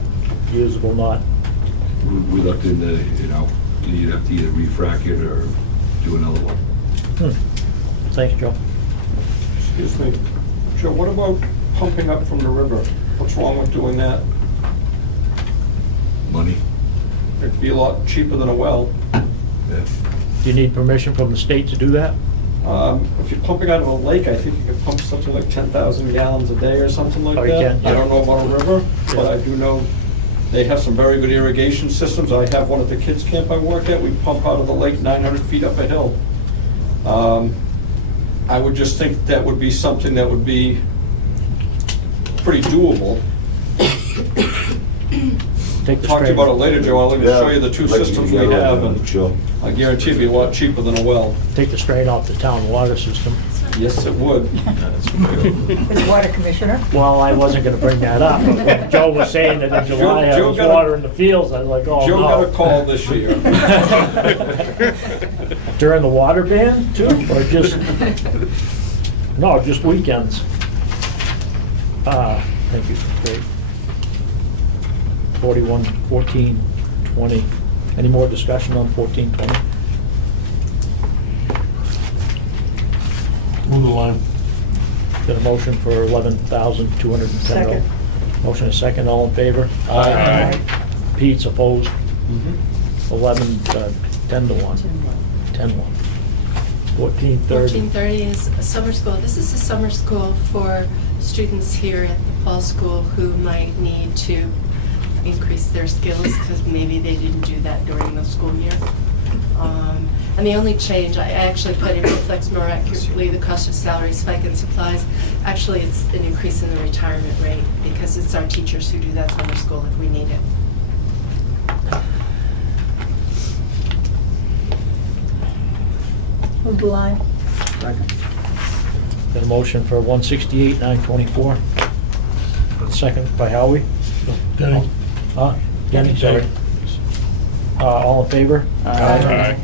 usable, not? We looked into, you'd have to either refrac it or do another one. Thanks, Joe. Excuse me. Joe, what about pumping up from the river? What's wrong with doing that? Money. It'd be a lot cheaper than a well. Yeah. Do you need permission from the state to do that? If you're pumping out of a lake, I think you can pump something like 10,000 gallons a day or something like Oh, that. you can, yeah. I don't know about a river, but Yeah. I do know they have some very good irrigation systems. I have one at the kids' camp I work at. We pump out of the lake 900 feet up a hill. I would just think that would be something that would be pretty doable. Take the Talk to you straight. about it later, Joe. I'll even show you the two systems we have, and Sure. I guarantee it'd be a lot cheaper than a well. Take the strain off the town water system. Yes, it would. As water commissioner. Well, I wasn't gonna bring that up, but when Joe was saying that in July I Joe was got a- watering the fields, I was like, oh, no. Joe got a call this year. During the water ban too, or just, no, just weekends. Thank you, great. 41, 14, 20. Any more discussion on 14, 20? Move the line. Got a motion for $11,210. Second. Motion is second, all in favor? Aye. Pete's opposed, Mhm. 10 to 1. 10-1. 14:30. 14:30 is a summer school. This is a summer school for students here at the Fall School who might need to increase their skills because maybe they didn't do that during the school year. And the only change, I actually put in reflects more accurately the cost of salary spike and supplies. Actually, it's an increase in the retirement rate because it's our teachers who do that summer school if we need it. Move the line. Got a motion for 168,924. Second by Howie. Denny. Denny, sorry. All in favor? Aye.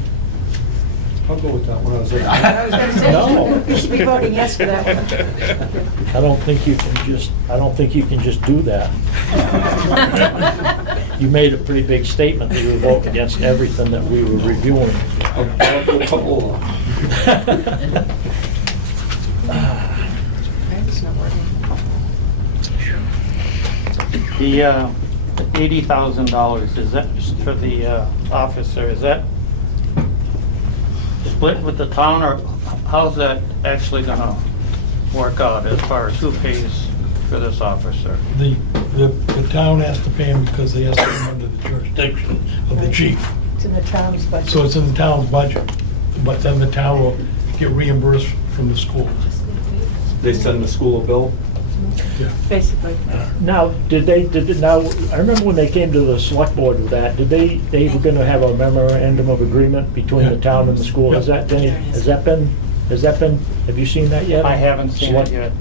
I'll go with that one. I was like, I was gonna say, No. you should be voting yes for that one. I don't think you can just do that. You made a pretty big statement that you would vote against everything that we were reviewing. I'll do a couple. It's not working. The $80,000, is that for the officer, is that split with the town, or how's that actually gonna work out as far as who pays for this officer? The town has to pay him because they have to come under the jurisdiction of the chief. It's in the town's budget. So it's in the town's budget, but then the town will get reimbursed from the school. They send the school a bill. Basically. Now, now, I remember when they came to the select board with that, they were gonna have a memorandum of agreement between the town and the school. Has that been, have you seen that yet? I haven't seen it yet.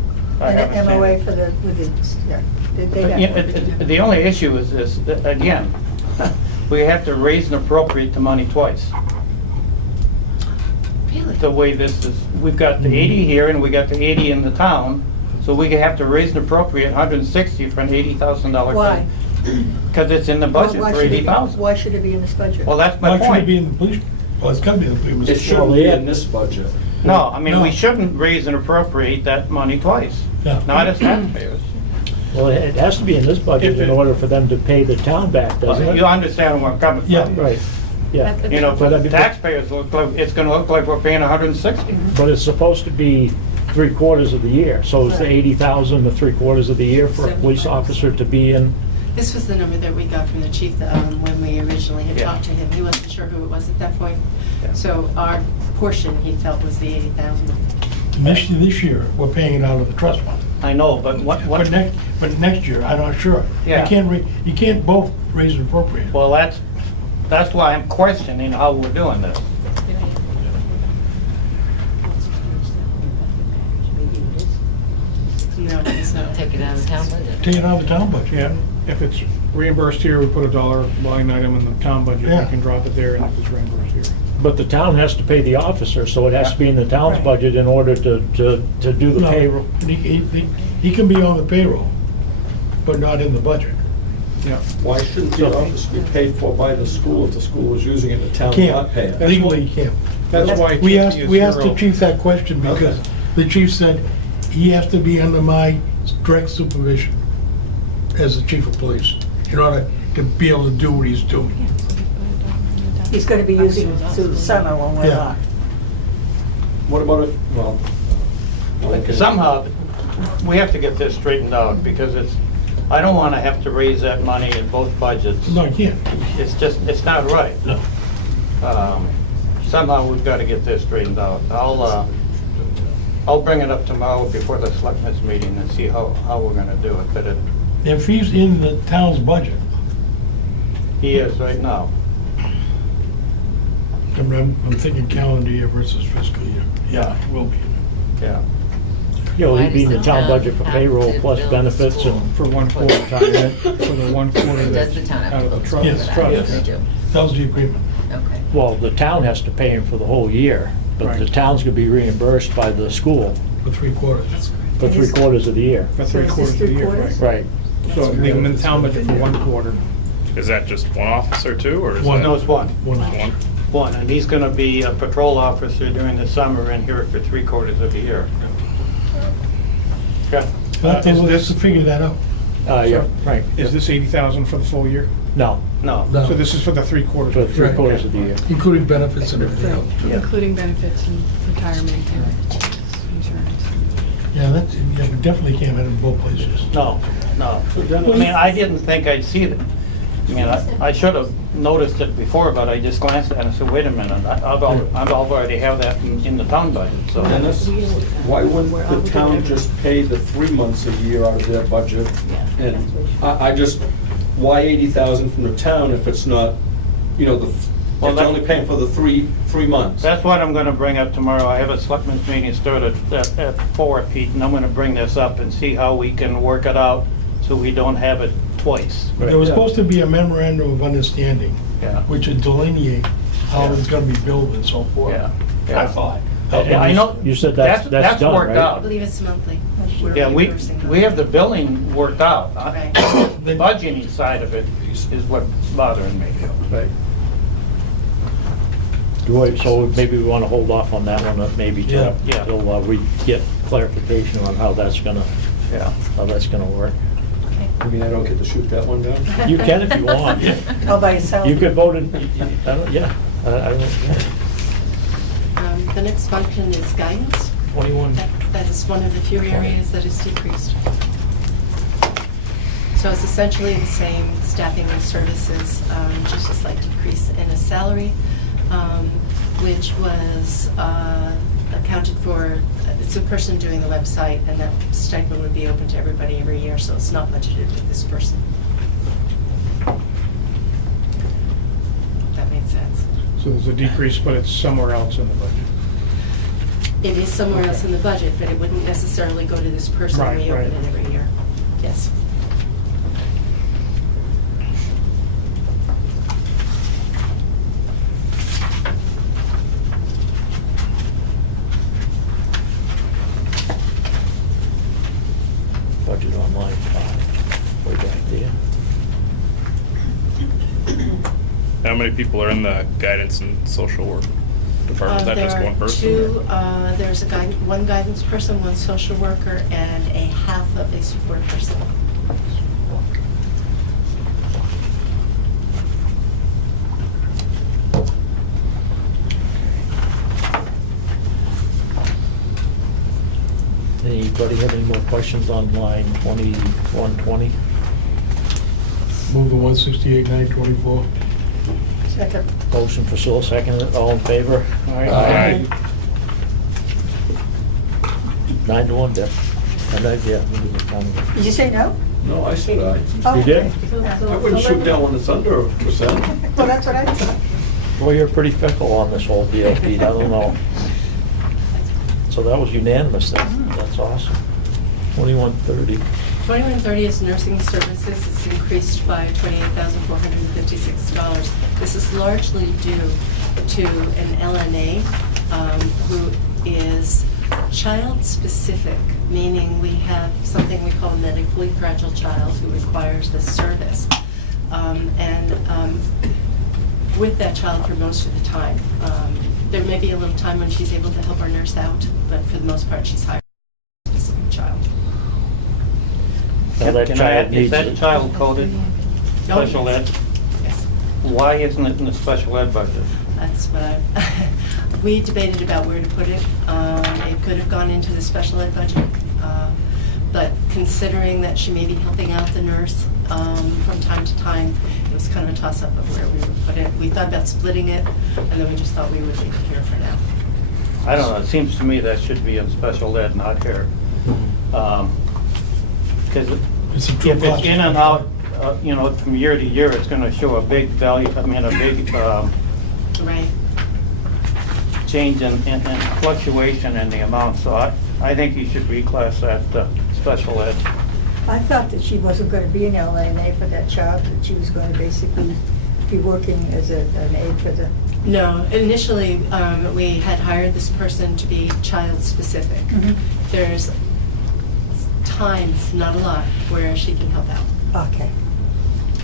I And haven't an seen MOA it. for the, with the, yeah. They But, got yeah, the only issue is this, that, again, we have to raise and appropriate the money twice. Really? The way this is, we've got the 80 here and we got the 80 in the town, so we have to raise and appropriate 160 for an $80,000 Why? thing. Because it's in the budget Why for should it be- 80,000. Why should it be in this budget? Well, that's my Why should it point. be in the police? Well, it's gotta be in the police. It shouldn't be in this budget. No, I mean, No. we shouldn't raise and appropriate that money twice, Yeah. not as taxpayers. Well, it has to be in this budget If in it- order for them to pay the town back, doesn't it? You understand where I'm coming Yeah. from? Right, yeah. You know, for But I the mean, taxpayers, it's gonna look like we're paying 160. But it's supposed to be 3/4 of the year, so it's the 80,000, the 3/4 of the year for a police 75%. officer to be in. This was the number that we got from the chief when we originally had Yeah. talked to him. He wasn't sure who it was at that point. Yeah. So our portion, he felt, was the 80,000. And this year, we're paying it out of the trust fund. I know, but But next year, I'm not sure. Yeah. You can't both raise and appropriate. well, that's why I'm questioning how we're doing this. No, it's not. Take it out of the town budget. Take it out of the town budget. Yeah, if it's reimbursed here, we put a dollar line item in the town budget, Yeah. we can drop it there, and if it's reimbursed here. But the town has to pay the officer, so it has to be in the town's Right. budget in order to do the No, payroll. He can be on the payroll, but not in the budget. Yeah. Why shouldn't the office be paid for by the school if the school was using it, the town Can't, not pay it? legally you can't. That's why it We can't asked, be a we asked the zero. chief that question because Okay. the chief said he has to be under my direct supervision as the chief of police in order to be able to do what he's doing. He's gonna be using it through the summer when we're Yeah. not. What about if, well, okay. Somehow, we have to get this straightened out, because I don't want to have to raise that money in both budgets. No, you can't. It's not right. No. Somehow, we've got to get this straightened out. I'll bring it up tomorrow before the selectmen's meeting and see how we're going to do it, but If he's in the town's budget, he is right now. I'm thinking calendar year versus fiscal year. Yeah, it will be. Yeah. You know, Why he'd be in does the town town budget for have payroll to plus bill the benefits school? and. For 1/4 time, for the 1/4 Does that's the town have out to of bill the the trust. school Yes, for that? trust. They do. That was the agreement. Okay. Well, the town has to pay him for the whole year, but the Right. town's gonna be reimbursed by the school For 3/4. for 3/4 of the year. For So is this 3/4 of the year, 3/4? right. Right. So leave them in the town budget for 1/4. Is that just one officer too, or is One. that? No, it's one. One. One, and he's going to be a patrol officer during the summer and here for 3/4 of the year. Okay. Let's Is this- figure that out. Yeah, right. Is this 80,000 for the full year? No, No. No. So this is for the 3/4. for 3/4 of the year. Including benefits and everything else. Yeah. Including benefits and retirement and insurance. Yeah, we definitely can't have it in both places. No, no. I mean, I didn't think I'd see it. I mean, I should have noticed it before, but I just glanced at it and said, wait a minute, I've already have that in the town budget, so. Dennis, why wouldn't the town just pay the 3 months a year out of their budget? And why 80,000 from the town if it's not, Well, if they're only paying for the three months? That's what I'm gonna bring up tomorrow. I have a selectmen's meeting started at 4, Pete, and I'm gonna bring this up and see how we can work it out so we don't have it twice. There was supposed to be a memorandum of understanding, Yeah. which would delineate how it's gonna be billed and so forth. Yeah. I thought. Yeah, I know. You said that's done, worked right? I out. believe it's monthly. We're Yeah, reimbursing we have the monthly. billing worked out. Right. The budgeting side of it is what's bothering me. Right. So maybe we want to hold off on that one, maybe till Yeah. we get clarification on how that's gonna work. I mean, I don't get to shoot that one down? You can if you want. All by yourself? You could vote in, I don't, yeah. I don't, yeah. The next function is guidance. 21. That is one of the few areas that is decreased. So it's essentially the same staffing and services, just a slight decrease in a salary, which was accounted for. It's a person doing the website, and that stipend would be open to everybody every year, so it's not budgeted with this person. That makes sense. So there's a decrease, but it's somewhere else in the budget. It is somewhere else in the budget, but it wouldn't necessarily go to this person when we Right, open it every year. Yes. how many people are in the guidance and social work department? Is that just one person? There are two, there's one guidance person, one social worker, and a half of a support person. Anybody have any more questions on line 2120? Move the 168,924. Second. Motion for Sewell, second. All in favor? Aye. 9-1, Deb. And then, yeah, we do the counting. Did you say no? No, I said aye. Oh, You did? okay. I wouldn't shoot down when it's under a percent. Well, that's what I thought. Well, you're pretty fickle on this whole deal, Pete, I don't know. So that was unanimous then, that's awesome. 2130. 2130 is nursing services. It's increased by $28,456. This is largely due to an LNA who is child-specific, meaning we have something we call a medically fragile child who requires this service. With that child for most of the time. There may be a little time when she's able to help our nurse out, but for the most part, she's hired a specific child. Now that Can I child add, is needs that it. child coded, special ed? Yes. Why isn't it in the special ed budget? That's what we debated about where to put it. It could have gone into the special ed budget, but considering that she may be helping out the nurse from time to time, it was kind of a toss-up of where we would put it. We thought about splitting it, and then we just thought we would leave it here for now. I don't know, it seems to me that should be in special ed, not here. Because It's a if true it's cost. in and out, you know, from year to year, it's gonna show a big value, I mean, a big Right. change in fluctuation in the amount. So I think you should reclass that special ed. I thought that she wasn't going to be an LNA for that child, that she was going to basically be working as an aide for the... No, initially, we had hired this person to be child-specific. Mhm. There's times, not a lot, where she can help out. Okay.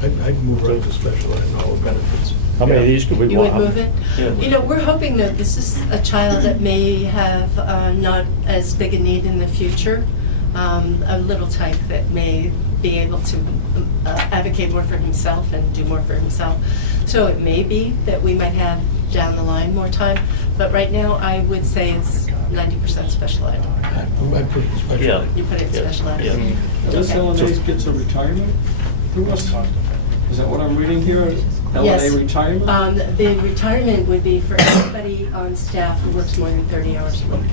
I'd move right to special ed and all the benefits. How many of these could we You want? would move it? Yeah. You know, we're hoping that this is a child that may have not as big a need in the future, a little tyke that may be able to advocate more for himself and do more for himself. So it may be that we might have down the line more time, but right now I would say it's 90% special ed. I'd put it in special Yeah. ed. You put it in special ed? Yeah. Does Okay. LNA get a retirement through us? Is that what I'm reading here? Yes. LNA retirement? The retirement would be for anybody on staff who works more than 30 hours a week.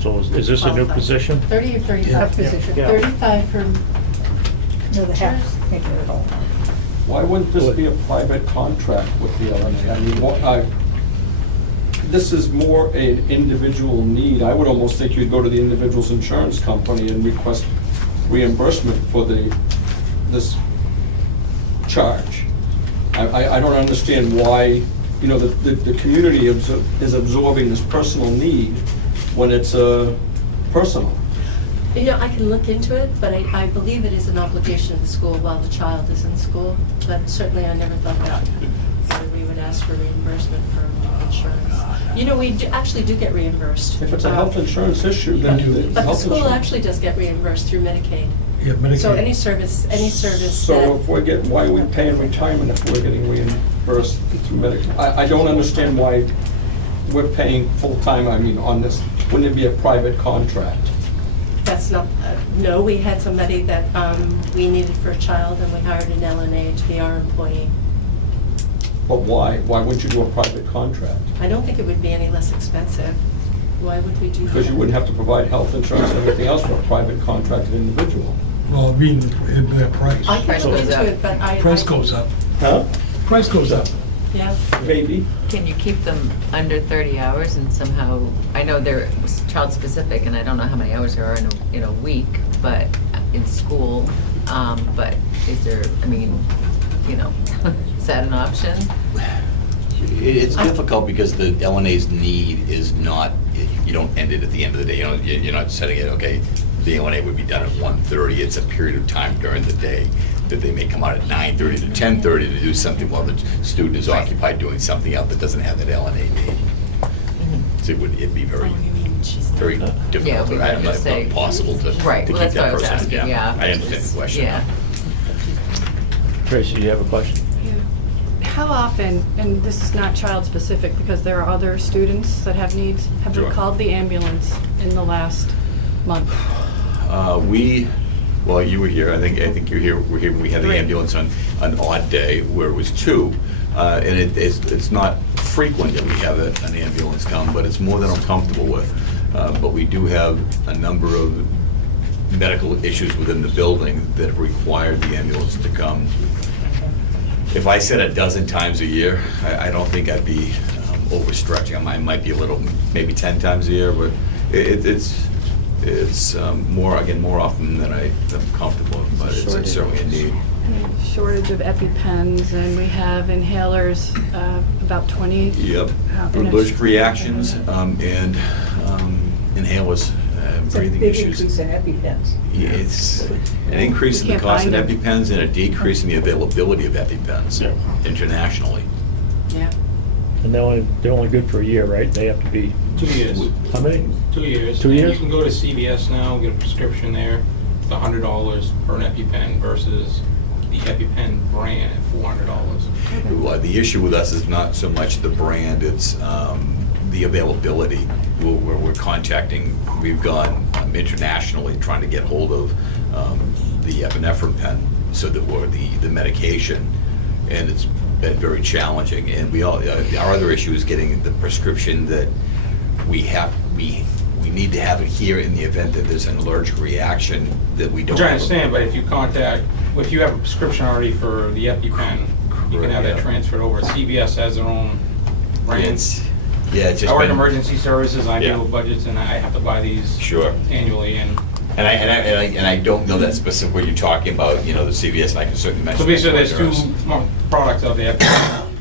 So is this a new position? 30 or 35? Yeah. Position. Yeah. 35 for, No, the half, maybe a little. Why wouldn't this be a private contract with the LNA? I mean, this is more an individual need. I would almost think you'd go to the individual's insurance company and request reimbursement for this charge. I don't understand why, you know, the community is absorbing this personal need when it's personal. you know, I can look into it, but I believe it is an obligation of the school while the child is in school. But certainly I never thought about whether we would ask for reimbursement for insurance. You know, we actually do get reimbursed. If it's a health insurance issue, then But the But the health school insurance- actually does get reimbursed through Medicaid. Yeah, Medicaid. So any service So if we're getting, why are we paying retirement if we're getting reimbursed through Medicaid? I don't understand why we're paying full-time, I mean, on this. Wouldn't it be a private contract? That's not, no, we had somebody that we needed for a child, and we hired an LNA to be our employee. But why? Why wouldn't you do a private contract? I don't think it would be any less expensive. Why would we do that? Because you wouldn't have to provide health insurance and everything else for a private contracted individual. Well, I mean, it'd be a price. I can Price look goes into up. it, but I... Price goes up. Huh? Price goes up. Yeah. Maybe. Can you keep them under 30 hours and somehow, I know they're child-specific, and I don't know how many hours there are in a week, but in school, but is there, I mean, you know, is that an option? It's difficult because the LNA's need is not, you don't end it at the end of the day. You're not setting it, okay, the LNA would be done at 1:30. It's a period of time during the day that they may come out at 9:30 to 10:30 to do something while the student is occupied doing something else that doesn't have that LNA need. So it'd be very, very difficult, we right? would just say- Not possible to Right, to well, keep that's what I that was person. asking, yeah. I understand the question. Yeah. Tracy, do you have a question? How often, and this is not child-specific because there are other students that have needs, have we Sure. called the ambulance in the last month? Well, you were here, I think you were here when we had the 3. ambulance on an odd day where it was 2. And it's not frequent that we have an ambulance come, but it's more than I'm comfortable with. But we do have a number of medical issues within the building that have required the ambulance to come. If I said a dozen times a year, I don't think I'd be overstretching. I might be a little, maybe 10 times a year, but it's more often than I'm comfortable with, but it's certainly a need. Shortage of EpiPens, and we have inhalers, about 20. Yep, and allergic reactions and inhalers, It's a breathing big issues. increase in EpiPens. Yeah, it's an increase in the Can't cost of find them. EpiPens and a decrease in the availability of EpiPens internationally. Yeah. And they're only good for a year, right? They have to be, 2 years. how many? 2 years. 2 years? And you can go to CVS now, get a prescription there. It's $100 for an EpiPen versus the EpiPen brand at $400. Well, the issue with us is not so much the brand, it's the availability. Where we're contacting, we've gone internationally trying to get hold of the epinephrine pen, so that we're the medication, and it's been very challenging. And our other issue is getting the prescription that we need to have it here in the event that there's an allergic reaction that we don't Which I have. understand, but if you have a prescription already for the EpiPen, you can have that Yeah. transferred over. CVS has their own brands. It's just I work been- emergency services, I Yeah. deal with budgets, and I have to buy these Sure. annually, and And I don't know that specific what you're talking about, the CVS, and I can certainly mention. so basically there's that two to us. products out there.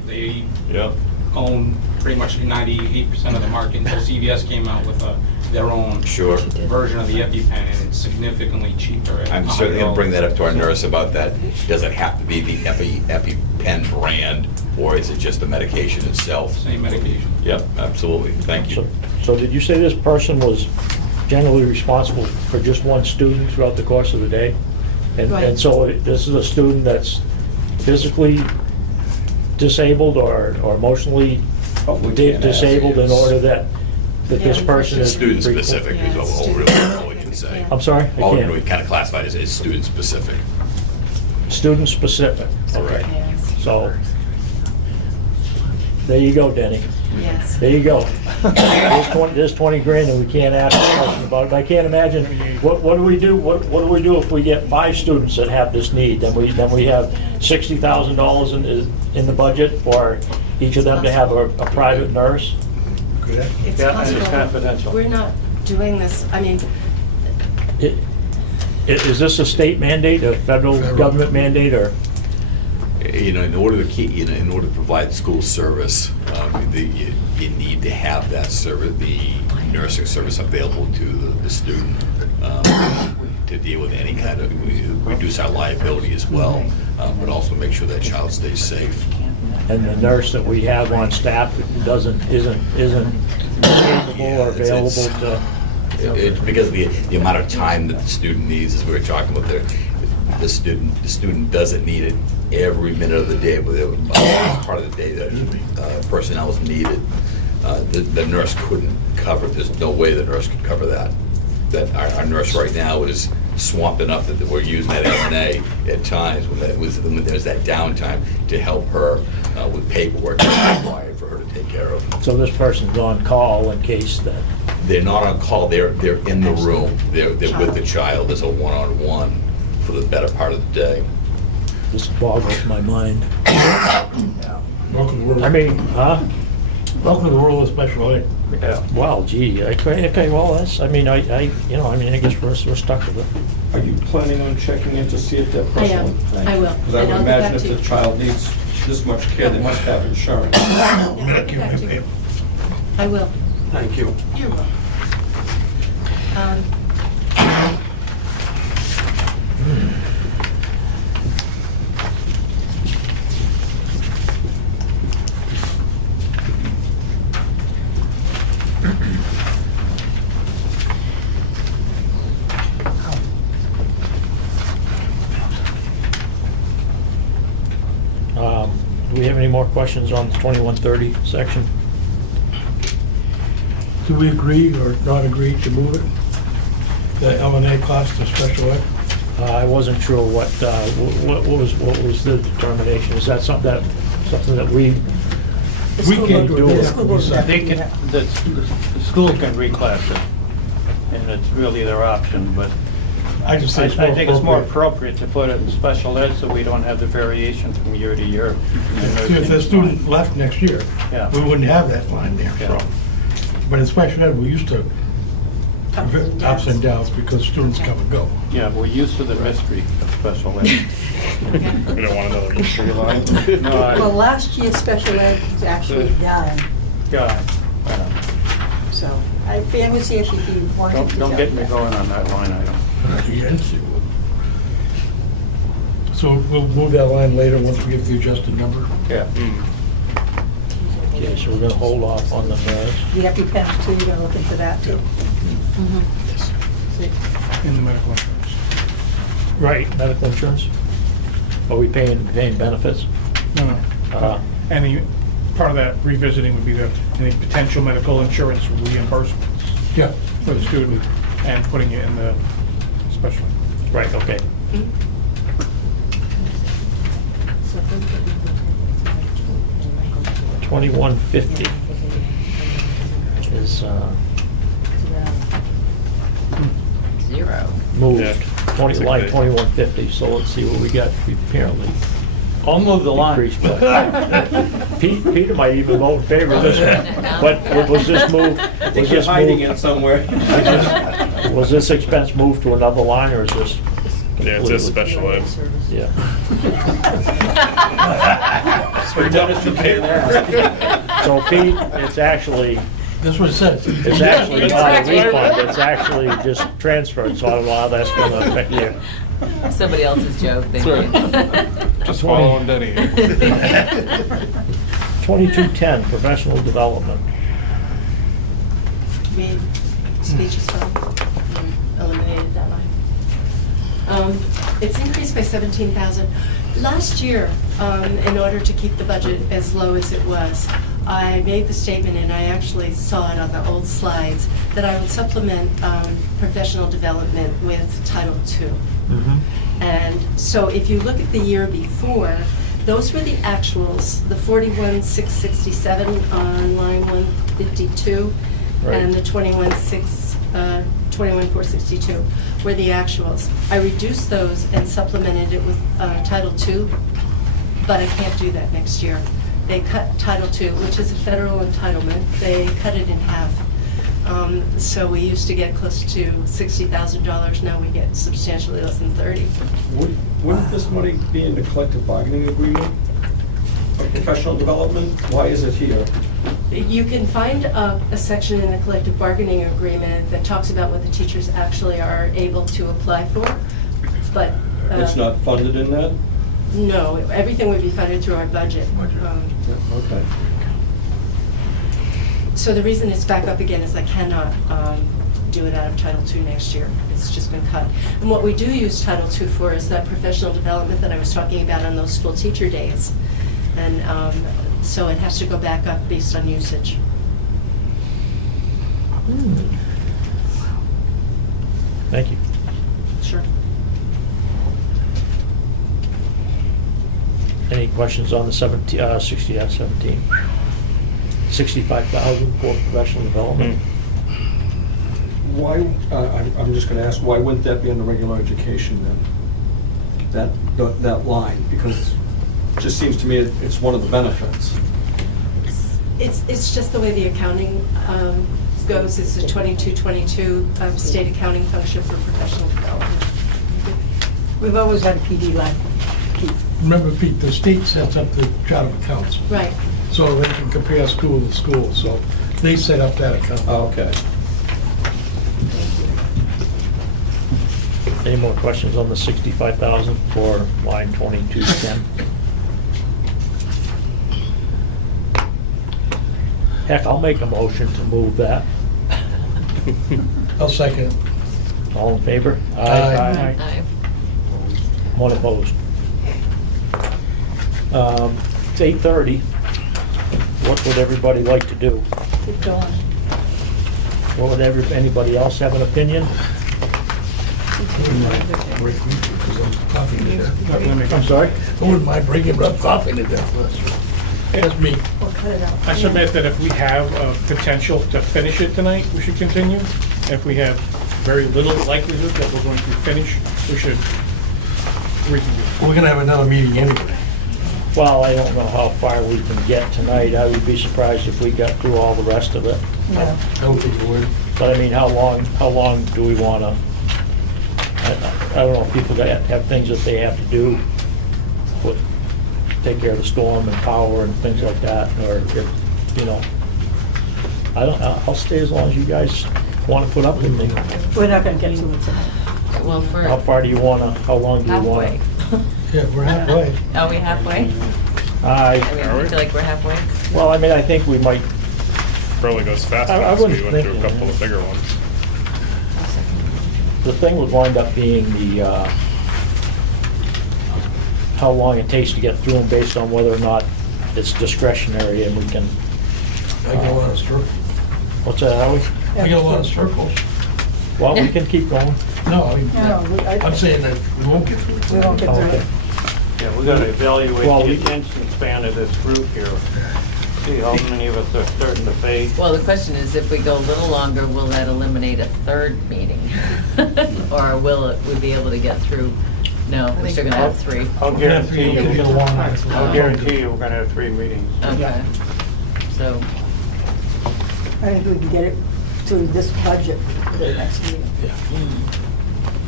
They Yep. own pretty much 98% of the market until CVS came out with their own Sure. version of the EpiPen, and it's significantly cheaper. at I'm certainly going to bring that up to our $100. nurse about that. Does it have to be the EpiPen brand, or is it just the medication itself? Same medication. Yep, absolutely. Thank you. So did you say this person was generally responsible for just one student throughout the course of the day? Right. And so this is a student that's physically disabled or emotionally Probably can't ask. disabled in order that this Yeah. person It's is... student specific is all we can say. I'm sorry? I All we can't. kind of classified as student specific. Student specific. Right. So, there you go, Denny. Yes. There you go. There's 20 grand and we can't ask a question about it. I can't imagine, what do we do? What do we do if we get 5 students that have this need? Then we have $60,000 in the budget for each of them to have a private nurse? It's Yeah, and it's possible. confidential. We're not doing this, I mean, Is this a state mandate, a federal government mandate, or? In order to provide school service, you need to have that service, the nursing service available to the student to deal with any kind of, reduce our liability as well, but also make sure that child stays safe. And the nurse that we have on staff isn't capable or available to? It's because of the amount of time that the student needs, as we were talking about there. The student doesn't need it every minute of the day, but part of the day that personnel is needed. The nurse couldn't cover, there's no way the nurse could cover that. That our nurse right now is swamped enough that we're using that LNA at times when there's that downtime to help her with paperwork that's required for her to take care of. So this person's on call in case that? They're not on call, they're in the room, they're with the child as a one-on-one for the better part of the day. This boggles my mind. Welcome to the world. I mean, huh? Welcome to the world of special ed. Yeah. Well, gee, okay, well, that's, I guess we're stuck with it. Are you planning on checking in to see if that I person? am. I will. Because I And would I'll get imagine back if to the you. child needs this much care, they must have insurance. I'll get back to you. I will. Thank you. You're welcome. Do we have any more questions on the 2130 section? Do we agree or not agree to move it? The L&A cost of special ed? I wasn't sure what was the determination? Is that something that we We can't do it. School board. They can, the school can reclass it, and it's really their option, but I just I think think it's more appropriate to put it in special ed so we don't have the variation from year to year. If the student left next year, Yeah. we wouldn't have that line there, so. Yeah. But in special ed, we used to, ups and downs, because students come and go. Yeah, we're used to the mystery of special ed. We don't want another mystery line. No, Well, last year's special ed was actually done, God, so Ann was here, she'd be wanting to. don't tell get you me that. going on that line item. So we'll move that line later once we get the adjusted number. Yeah. Okay, so we're gonna hold off on the MERS. The EpiPens too, you're gonna look into that too. In the medical insurance. Right, medical insurance? Are we paying benefits? No. And part of that revisiting would be any potential medical insurance reimbursement Yeah. for the student and putting it in the special. Right, okay. 2150 is Zero. moved, Yeah, 20, line big. 2150, so let's see what we got. We apparently I'll move the line. decreased, but Peter might even vote in favor of this one. But was this moved? I think you're hiding it somewhere. Was this expense moved to another line, or is this? Yeah, it says special ed. Yeah. We're done to pay that. So Pete, it's actually, That's what it says. it's actually not a refund, it's actually just transferred, so I don't know how that's gonna affect you. Somebody else's joke, thank you. Just following Denny here. 2210, professional development. Made speech is fine. Eliminated that line. It's increased by 17,000. Last year, in order to keep the budget as low as it was, I made the statement, and I actually saw it on the old slides, that I would supplement professional development with Title II. And so if you look at the year before, those were the actuals, the 41,667 on line 152, Right. and the 21,462 were the actuals. I reduced those and supplemented it with Title II, but I can't do that next year. They cut Title II, which is a federal entitlement, they cut it in half. So we used to get close to $60,000, now we get substantially less than 30. Wouldn't this money be in the collective bargaining agreement of professional development? Why is it here? You can find a section in the collective bargaining agreement that talks about what the teachers actually are able to apply for, but... It's not funded in that? No, everything would be funded through our budget. Okay. So the reason it's back up again is I cannot do it out of Title II next year. It's just been cut. And what we do use Title II for is that professional development that I was talking about on those school teacher days. And so it has to go back up based on usage. Thank you. Sure. Any questions on the 17, 17? 65,000 for professional development. Why, I'm just gonna ask, why wouldn't that be under regular education then? That line, because it just seems to me it's one of the benefits. It's just the way the accounting goes. It's a 2222 state accounting function for professional development. We've always had a PD line. Remember, Pete, the state sets up the chart of accounts. Right. So they can compare school to school, so they set up that account. Okay. Any more questions on the 65,000 for line 2210? Heck, I'll make a motion to move that. I'll second. All in favor? Aye. Aye. One opposed. It's 8:30. What would everybody like to do? Keep going. What would anybody else have an opinion? I'm sorry? I wouldn't mind bringing up coffee to death for us. That's me. I submit that if we have potential to finish it tonight, we should continue. If we have very little likelihood that we're going to finish, we should reconvene. We're gonna have another meeting anyway. Well, I don't know how far we can get tonight. I would be surprised if we got through all the rest of it. No. I don't think you would. But I mean, how long do we wanna, I don't know, if people have things that they have to do, take care of the storm and power and things like that, or if, you know, I'll stay as long as you guys wanna put up with me. We're not gonna get to it tonight. Well, for How far do you wanna, how long do you wanna? halfway. Yeah, we're halfway. Are we halfway? I I mean, I feel like we're halfway. well, I mean, I think we might, Probably goes fast I enough, so we wouldn't went through a think- couple of bigger ones. the thing would wind up being the, how long it takes to get through them based on whether or not it's discretionary and we can, I get a lot of circles. what's that, Howie? I get a lot of circles. Well, we can keep going. No, I mean, No, I'm saying that we won't get through it. we won't get through Okay. it. Yeah, we gotta evaluate Well, the we- attention span of this group here. See how many of us are starting to fade. Well, the question is, if we go a little longer, will that eliminate a third meeting? Or will we be able to get through? No, we're still gonna have three. I'll guarantee you, We'll get a warrant article. I'll guarantee you, we're gonna have 3 meetings. Okay. So, I think we can get it through this budget for the next meeting.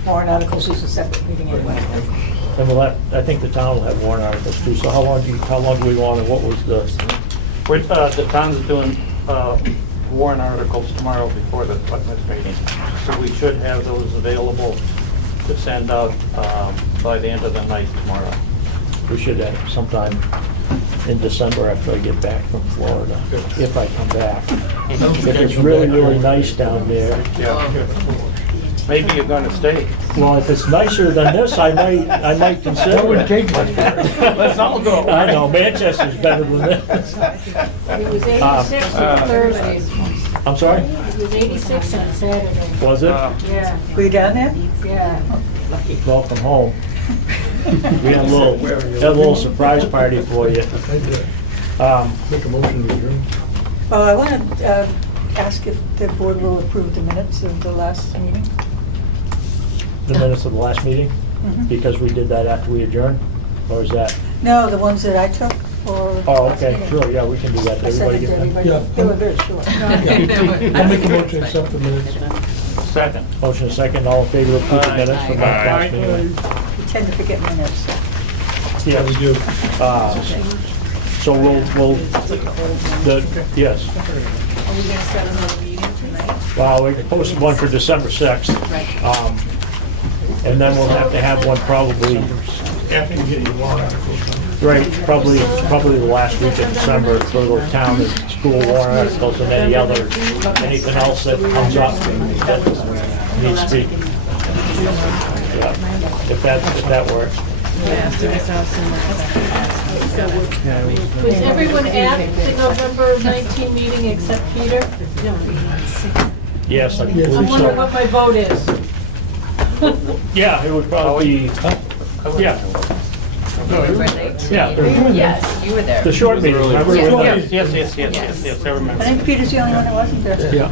Warrant articles is a separate meeting anyway. And we'll have, I think the town will have warrant articles too, so how long do we want, and what was the, The town's doing warrant articles tomorrow before the selectmen's meeting. So we should have those available to send out by the end of the night tomorrow. we should have sometime in December after I get back from Florida, if I come back. If it's really, really nice down there. Maybe you're gonna stay. Well, if it's nicer than this, I might consider That wouldn't it. take much. Let's all go. I know, Manchester's better than this. It was 86 on Thursday. I'm sorry? It was 86 on Saturday. Was it? Yeah, Were you down there? yeah. Welcome home. We had a little surprise party for you. Make a motion to adjourn. Well, I want to ask if the board will approve the minutes of the last meeting. The minutes of the last meeting, Mhm. because we did that after we adjourned, or is that? No, the ones that I took for. Oh, last okay, meeting. sure, yeah, we can do that. I sent Everybody it to get that? everybody. Yeah. They were very short. I'll make a motion to accept the minutes. Second. Motion second, all in favor of approving Aye. minutes from that last meeting? You tend to forget minutes. Yes. We do. So we'll, yes. Are we gonna set another meeting tonight? Well, we posted one for December 6th. And then we'll have to have one probably, After you get your warrant articles done. right, probably the last week of December for the town and school warrant articles and anything else that comes up that needs to be. Yeah, if that works. Was everyone at the November 19 meeting except Peter? Yes, I I believe wonder so. what my vote is. Yeah, it would probably be, yeah, yeah. yes, you were there. The short meeting, remember? Yes. Yes, I remember. I think Peter's the only one that wasn't there. Yeah,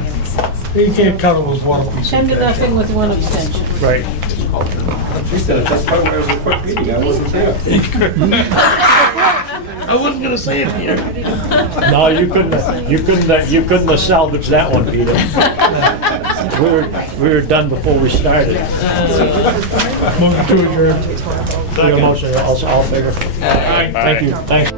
You can't cover those water pieces. 10-0 with 1 abstention. right. She said, that's probably why it was a quick meeting, I wasn't there. I wasn't gonna say it here. No, you couldn't have salvaged that one, Peter. We were done before we started. Motion to adjourn. Your motion, all in favor? Aye. Thank you, thanks.